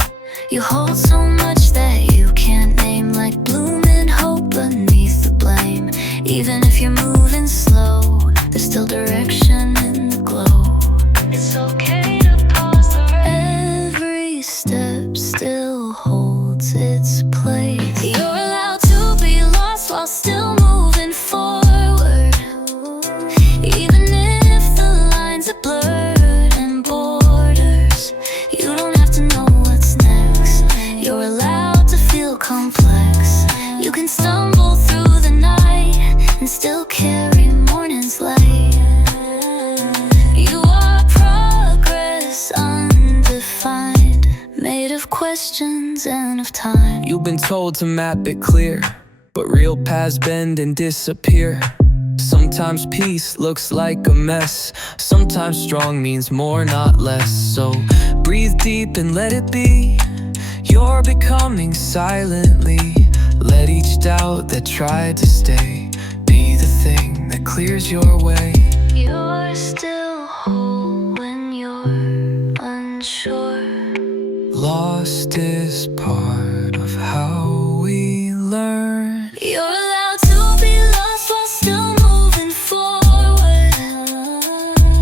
You hold so much that you can't name, like blooming hope beneath the blame. Even if you're moving slow, there's still direction in the glow. It's okay to pause the race. Every step still holds its place. You're allowed to be lost while still moving forward. Even if the lines are blurred and borders, you don't have to know what's next. You're allowed to feel complex. You can stumble through the night and still carry morning's light. You are progress undefined, made of questions and of time. You've been told to map it clear, but real paths bend and disappear. Some Sometimes peace looks like a mess. Sometimes strong means more, not less. So breathe deep and let it be. You're becoming silently. Let each doubt that tried to stay be the thing that clears your way. You're still whole when you're unsure. Lost is part of how we learn. You're allowed to be lost while still moving forward.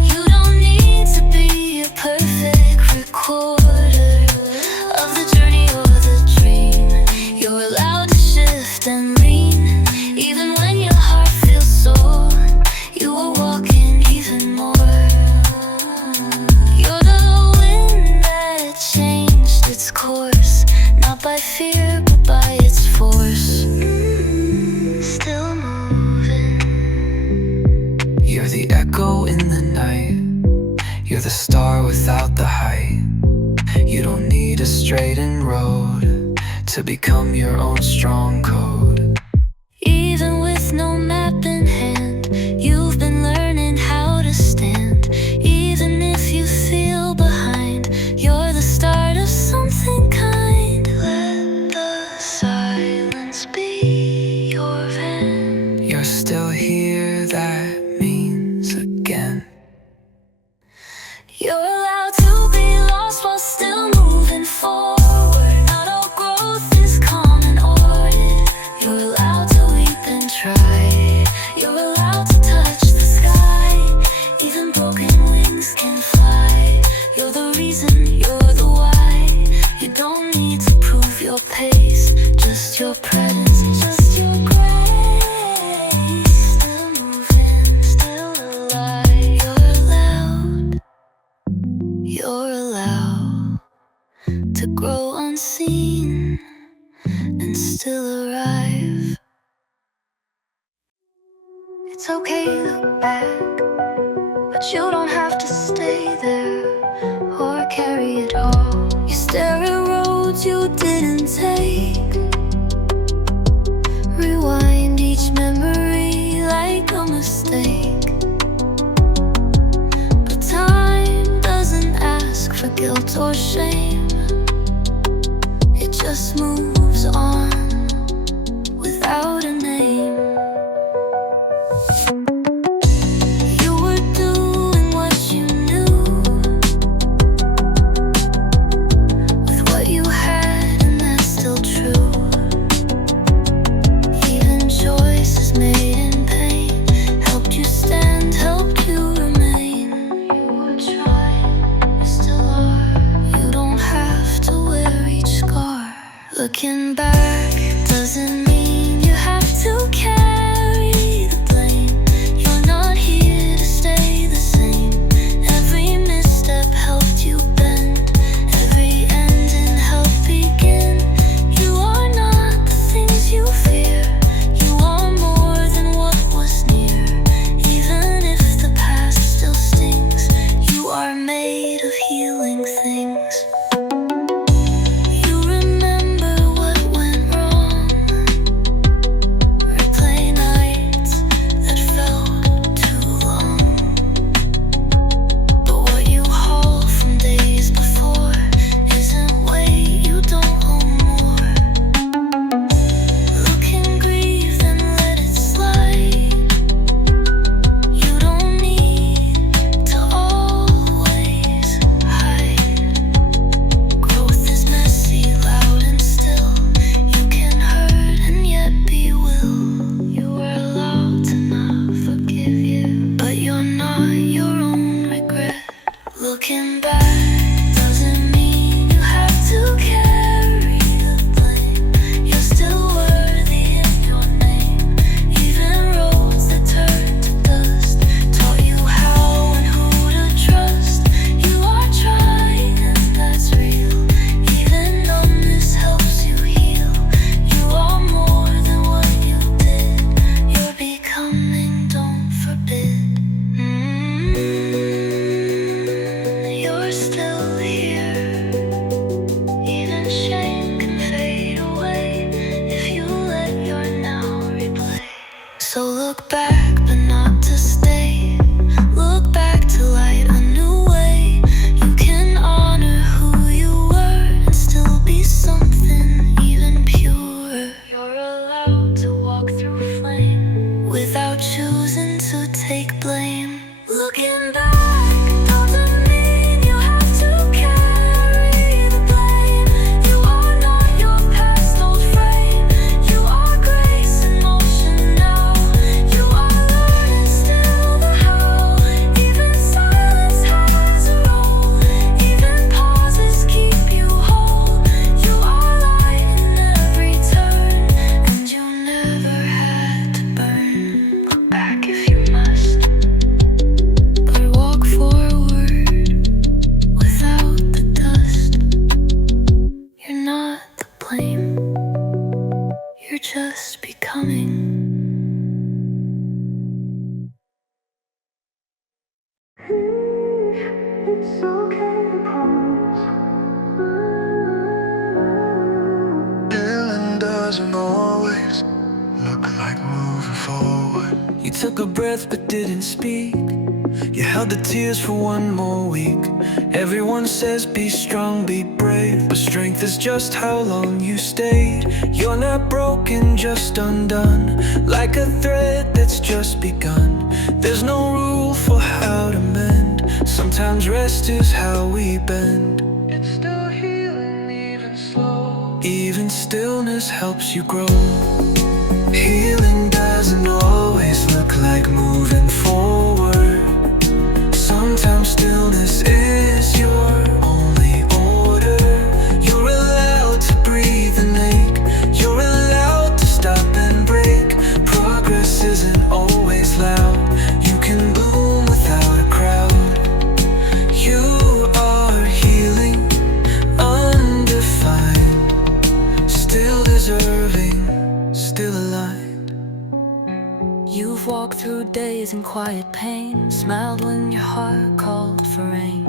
You don't need to be a perfect recorder of the journey or the dream. You're allowed to shift and lean, even when your heart feels sore. You are walking even more. You're the wind that changed its course, not by fear but by its force. Still moving. You're the echo in the night. You're the star without the height. You don't need a straightened road to become your own strong code. Even with no map in hand, you've been learning how to stand. Even if you feel behind, you're the start of something kind. Let the silence be your van. You're still here, that means again. You're allowed to be lost while still moving forward. Not all growth is calm and ordered. You're allowed to weep and try. You're allowed to touch the sky. Even broken wings can fly. You're the reason, you're the why. You don't need to prove your pace, just your presence, just your grace. Still moving, still alive. You're allowed to grow unseen and still arrive. It's okay to look back, but you don't have to stay there or carry it all. You stare at roads you didn't take. Rewind each memory like a mistake. But time doesn't ask for guilt or shame. It just moves on without a name. You were doing what you knew with what you had, and that's still true. Even choices made in pain helped you stand, helped you remain. You were trying, you still are. You don't have to wear each scar. Looking back doesn't mean you have to carry the blame. You're not here to stay the same. Every misstep helped you bend. Every ending helped begin. You are not the things you fear. You are more than what was near. Even if the past still stings, you are made of healing things. You remember what went It's okay to pause. Healing doesn't always look like moving forward. You took a breath but didn't speak. You held the tears for one more week. Everyone says be strong, be brave, but strength is just how long you stayed. You're not broken, just undone, like a thread that's just begun. There's no rule for how to mend. Sometimes rest is how we bend. It's still healing, even slow. Even stillness helps you grow. Healing doesn't always look like moving forward. Sometimes stillness is your only order. You're allowed to breathe and ache. You're allowed to stop and break. Progress isn't always loud. You can bloom without a crowd. You are healing, undefined, still deserving, still aligned. You've walked through days in quiet pain, smiled when your heart called for rain.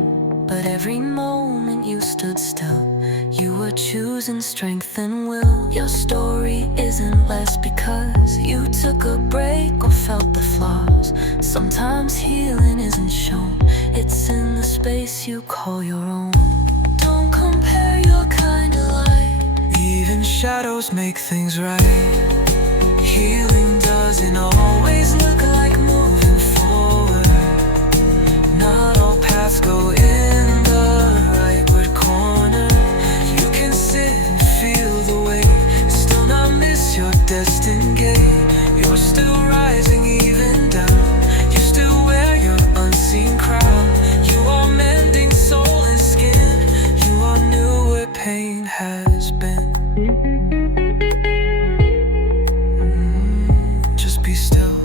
But every moment you stood still, you were choosing strength and will. Your story isn't less because you took a break or felt the flaws. Sometimes healing isn't shown, it's in the space you call your own. Don't compare your kind of light. Even shadows make things right. Healing doesn't always look like moving forward. Not all paths go in the rightward corner. You can sit and feel the weight and still not miss your destined gate. You're still rising even down. You still wear your unseen crown. You are mending soul and skin. You are new where pain has been. Be still.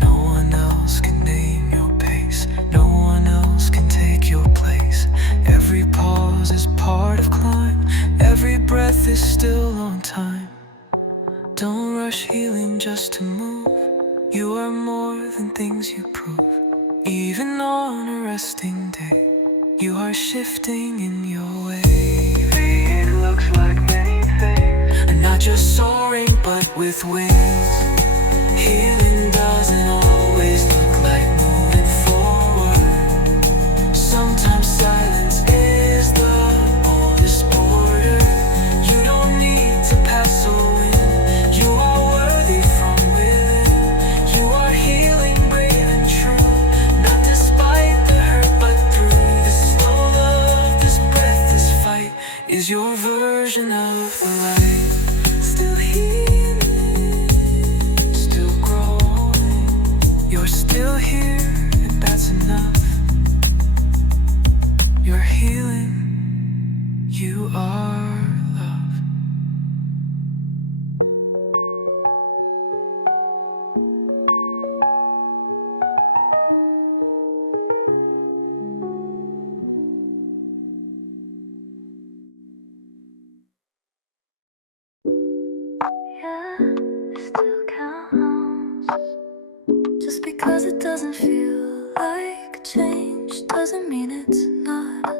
No one else can name your pace. No one else can take your place. Every pause is part of climb. Every breath is still on time. Don't rush healing just to move. You are more than things you prove. Even on a resting day, you are shifting in your way. It looks like and not just soaring, but with wings. Healing doesn't always look like moving forward. Sometimes silence is the boldest border. You don't need to pass a wind. You are worthy from within. You are healing, brave and true. Not despite the hurt, but through this slow love, this breath, this fight is your version of the light. Still healing, still growing. You're still here, and that's enough. You're healing, you are love. Yeah, it still counts. Just because it doesn't feel like change doesn't mean it's not.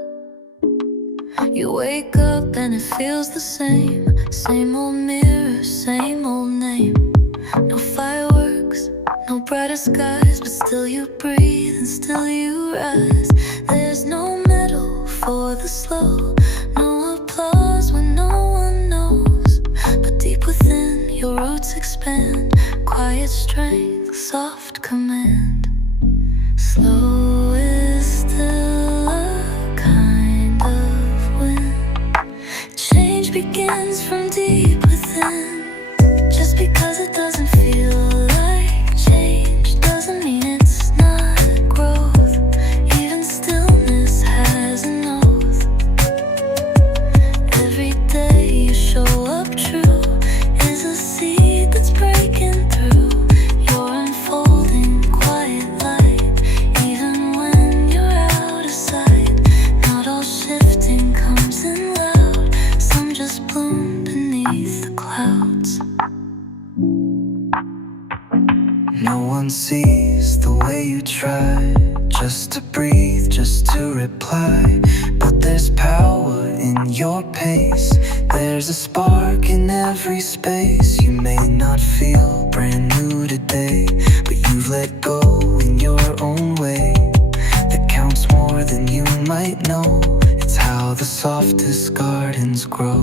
You wake up and it feels the same. Same old mirror, same old name. No fireworks, no brighter skies, but still you breathe and still you rise. There's no medal for the slow, no applause when no one knows. But deep within, your roots expand. Quiet strength, soft command. Slow is still a kind of wind. Change begins from deep within. Just because it doesn't feel like change doesn't mean it's not growth. Even stillness has an oath. Every day you show up true is a seed that's breaking through. You're one sees the way you try, just to breathe, just to reply. But there's power in your pace, there's a spark in every space. You may not feel brand new today, but you've let go in your own way. That counts more than you might know. It's how the softest gardens grow.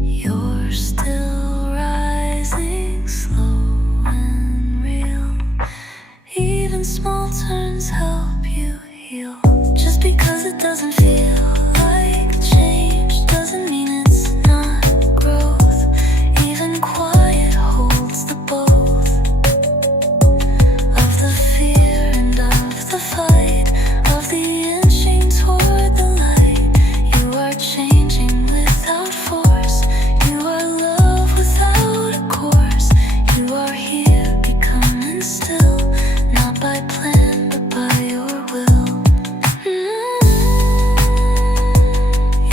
You're still rising, slow and real. Even small turns help you heal. Just because it doesn't feel like change doesn't mean it's not growth. Even quiet holds the both of the fear and of the fight, of the inching toward the light. You are changing without force. You are love without a course. You are here becoming still, not by plan but by your will.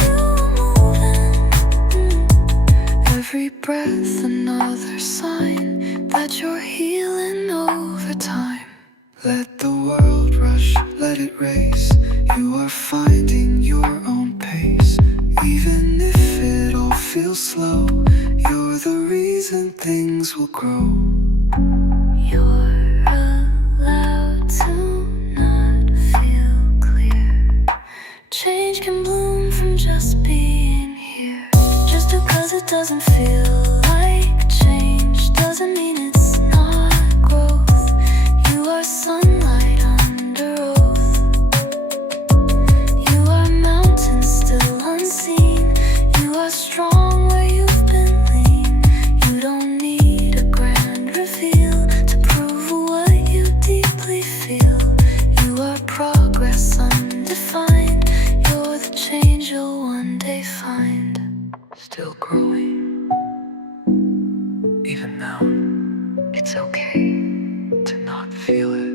You are moving. Every breath another sign that you're healing over time. Let the world rush, let it race. You are finding your own pace. Even if it all feels slow, you're the reason things will grow. You're allowed to not feel clear. Change can bloom from just being here. Just because it doesn't feel like change doesn't mean it's not growth. You are sunlight under oath. You are mountains still unseen. You are strong where you've been lean. You don't need a grand reveal to prove what you deeply feel. You are progress undefined. You're the change you'll one day find. Still growing, even now. It's okay. To not feel it,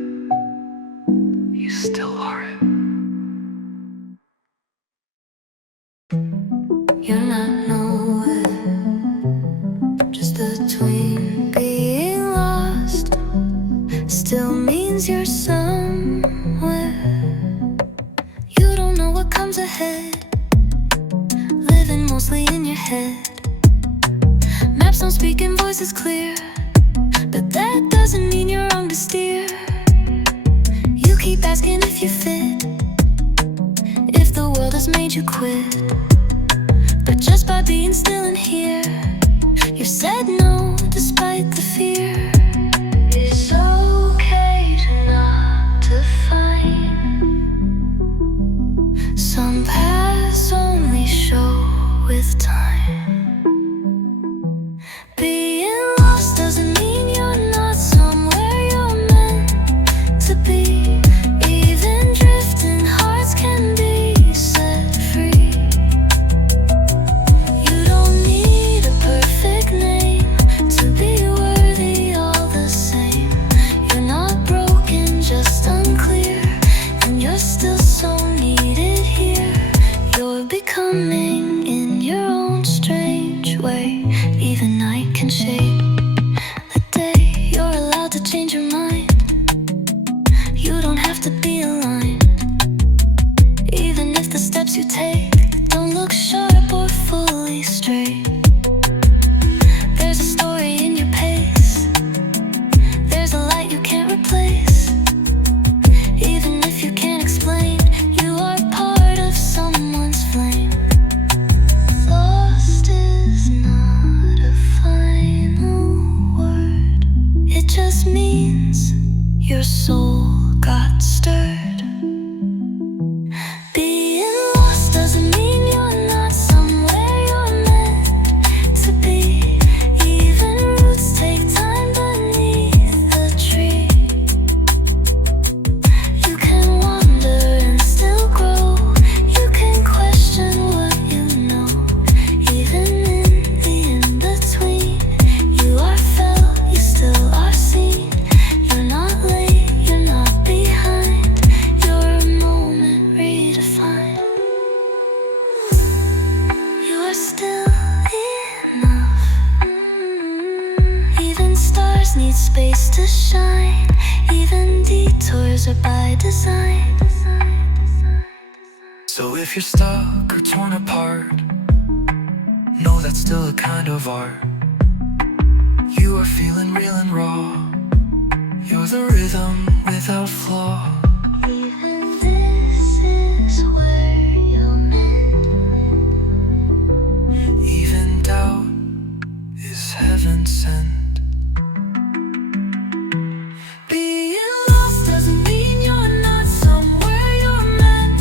you still are it. You're not nowhere, just between being lost. Still means you're somewhere. You don't know what comes ahead, living mostly in your head. Maps don't speak and voices clear, but that doesn't mean you're wrong to steer. You keep asking if you fit, if the world has made you quit. But just by being still in here, you've said no despite the fear. It's okay to not define. Some paths only show with time. Being lost doesn't mean you're not somewhere you're meant to be. Even drifting hearts can be set free. You don't need a perfect name to be worthy closer by design. So if you're stuck or torn apart, know that's still a kind of art. You are feeling real and raw. You're the rhythm without flaw. Even this is where you're meant. Even doubt is heaven sent. Being lost doesn't mean you're not somewhere you're meant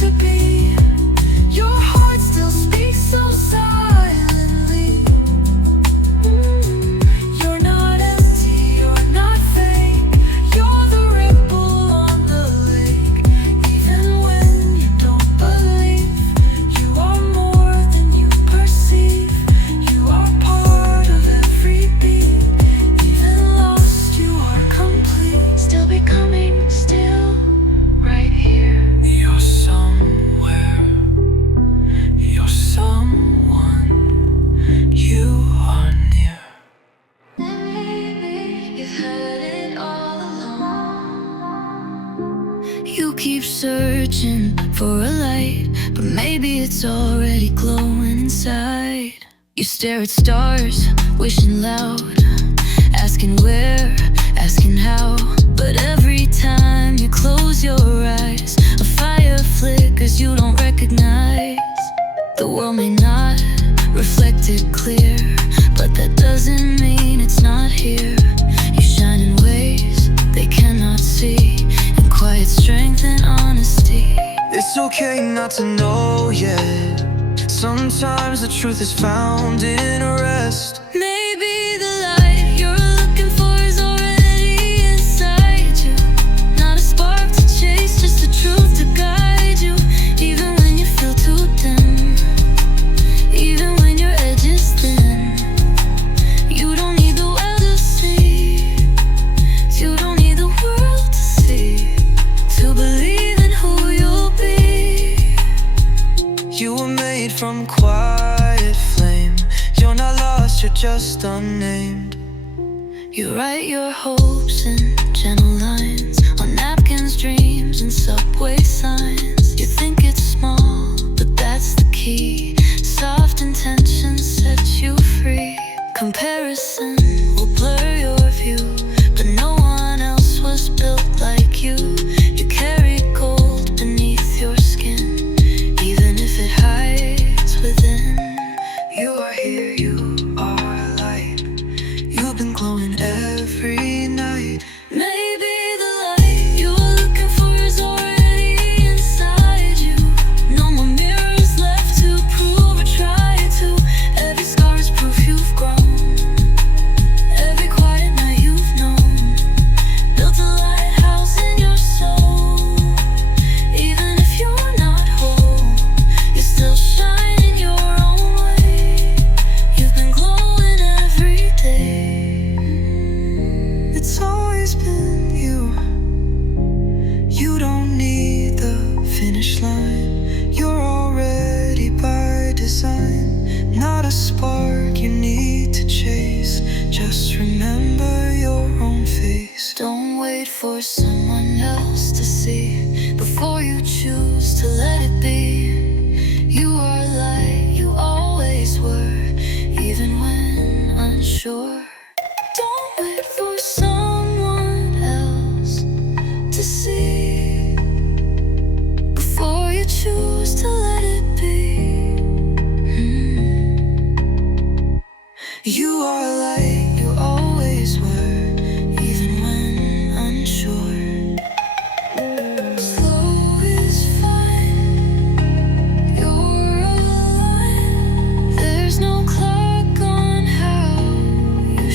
to be. Your heart still speaks so silently. You're not empty, you're not fake. You're the ripple on the lake. Even when you don't believe, you are more than you perceive. You are part of every beat. Even lost, you are complete. Still becoming, still right here. You're somewhere. You're someone. You are near. You've had it all along. You keep searching for a light, but maybe it's already glowing inside. You stare at stars, wishing loud, asking where, asking how. But every time you close your eyes, a fire flickers you don't recognize. The world may not reflect it clear, but that doesn't mean it's not here. You shine in ways they cannot see, in quiet strength and honesty. It's okay not to know yet. Sometimes the truth is found in a rest. Maybe the light you're looking for is already inside you. Not a spark to chase, just the truth to guide you. Even when you feel too dim, even when your edge is thin. You don't need the world to see. You don't need the world to see to believe in who you'll be. You were made from quiet flame. You're not lost, you're just unnamed. You write your hopes in gentle lines on napkins, dreams, and subway signs. You think it's small, but that's the key. Soft intentions set you free. Comparison will blur your view, but no one else was built like you. You carry gold beneath your skin, even if it hides within. You are here, you are light. You've been glowing every night. Maybe the light you're looking for is already inside you. No more mirrors left to prove or try to. Every scar is proof you've grown. Every quiet night you've known built a lighthouse in your soul. Even if you're not whole, you still shine in your own way. You've been glowing every day. It's always been you. You don't need the finish line. You're already by design. Not a spark you need to chase. Just remember your own face. Don't wait for someone else to see before you choose to let it be. You are light, you always were, even when unsure. Don't wait for someone else to see before you choose to let it be. You are light, you always were, even when unsure. Slow is fine, you're alive. There's no clock on how you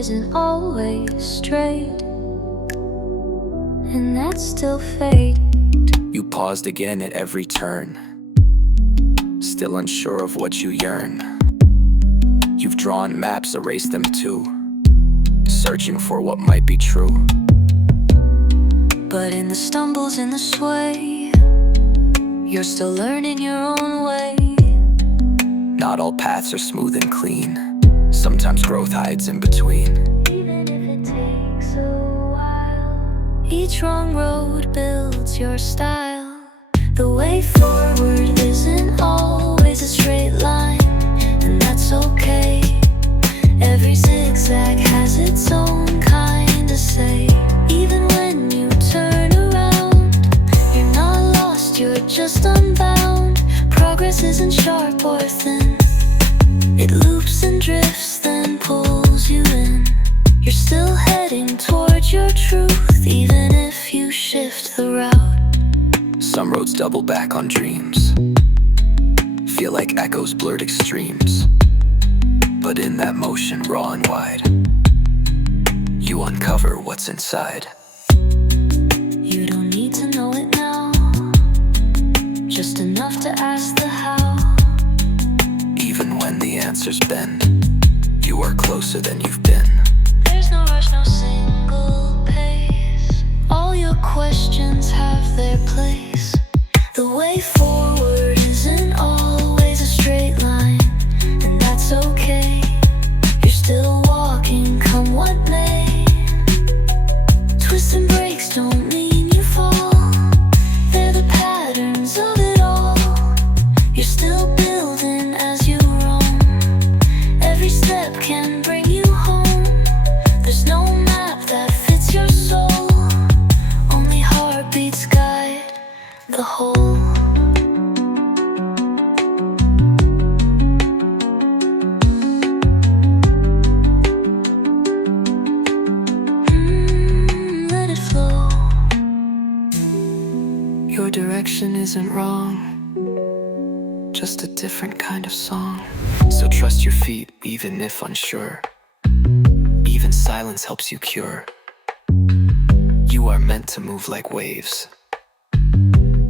isn't always straight, and that's still fate. You paused again at every turn, still unsure of what you yearn. You've drawn maps, erased them too, searching for what might be true. But in the stumbles, in the sway, you're still learning your own way. Not all paths are smooth and clean, sometimes growth hides in between. Even if it takes a while, each wrong road builds your style. The way forward isn't always a straight line, and that's okay. Every zigzag has its own kind to say. Even when you turn around, you're not lost, you're just unbound. Progress isn't sharp or thin, it loops and drifts, then pulls you in. You're still heading towards your truth, even if you shift the route. Some roads double back on dreams, feel like echoes, blurred extremes. But in that motion, raw and wide, you uncover what's inside. You don't need to know it now, just enough to ask the how. Even when the answers bend, you are closer than you've been. There's no rush, no single pace. All your questions have their place. The way forward isn't always a straight line, and that's okay. You're still walking, come what may. Twists and breaks don't mean you fall, they're the patterns of it all. You're still building as you roam, every step can bring you home. There's no map that fits your soul, only heartbeats guide the whole. Let it flow. Your direction isn't wrong, just a different kind of song. So trust your feet, even if unsure. Even silence helps you cure. You are meant to move like waves.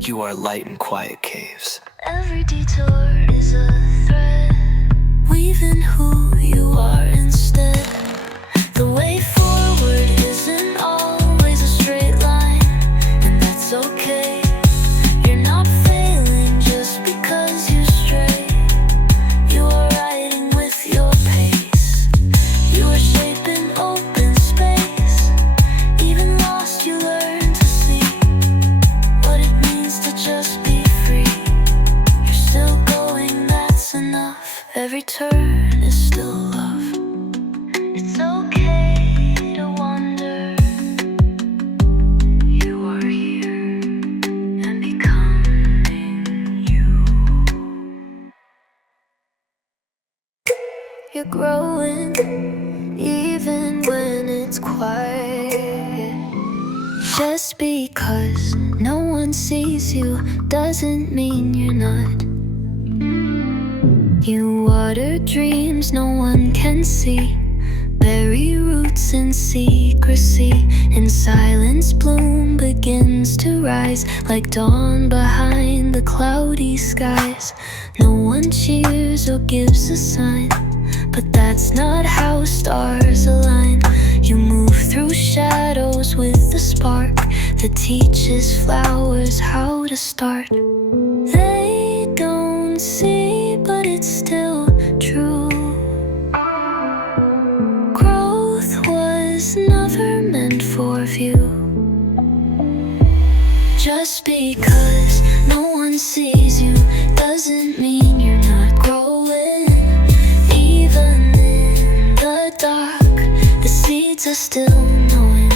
You are light in quiet caves. Every detour is a thread, weaving who you are instead. The way forward isn't always a straight line, and that's okay. You're not failing just because you stray. You are riding with your pace. You are shaping open space. Even lost, you learn to see what it means to just be free. You're still going, that's enough. Every turn is still love. It's okay to wonder. You are here and becoming you. You're growing even when it's quiet. Just because no one sees you doesn't mean you're not. You water dreams no one can see, bury roots in secrecy. In silence, bloom begins to rise, like dawn behind the cloudy skies. No one cheers or gives a sign, but that's not how stars align. You move through shadows with the spark that teaches flowers how to start. They don't see, but it's still true. Growth was never meant for view. Just because no one sees you doesn't mean you're not growing. Even in the dark, the seeds are still knowing.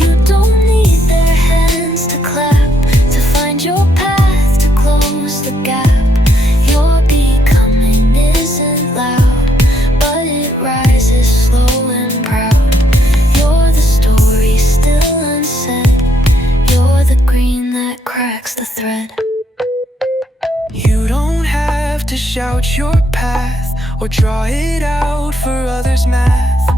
You don't need their hands to clap to find your path, to close the gap. Your becoming isn't loud, but it rises slow and proud. You're the story still unsaid. You're the green that cracks the thread. You don't have to shout your path or draw it out for others' math.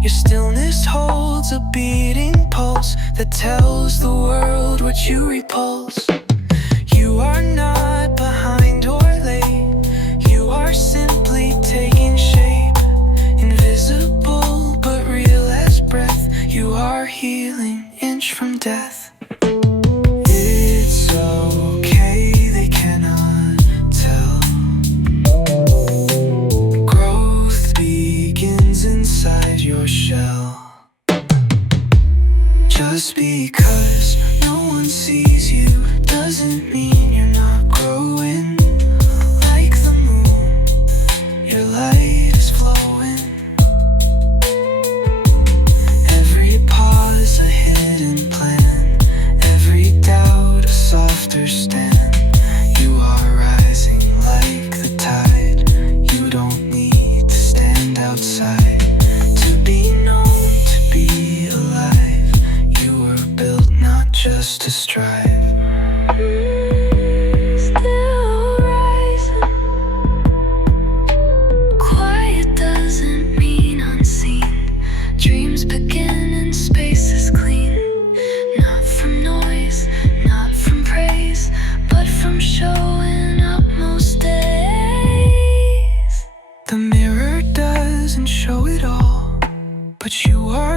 Your stillness holds a beating pulse that tells the world what you repulse. You are not behind or late, you are simply taking shape. Invisible but real as breath, you are healing inch from death. It's okay, they cannot tell. Growth begins inside your shell. Just because no one sees you doesn't mean you're not growing. Like the moon, your light is flowing. Every pause a hidden plan, every doubt a softer stand. You are rising like the tide. You don't need to stand outside to be known, to be alive. You were built not just to strive. Still rising. Quiet doesn't mean unseen. Dreams begin and space is clean. Not from noise, not from praise, but from showing up most days. The mirror doesn't show it all, but you are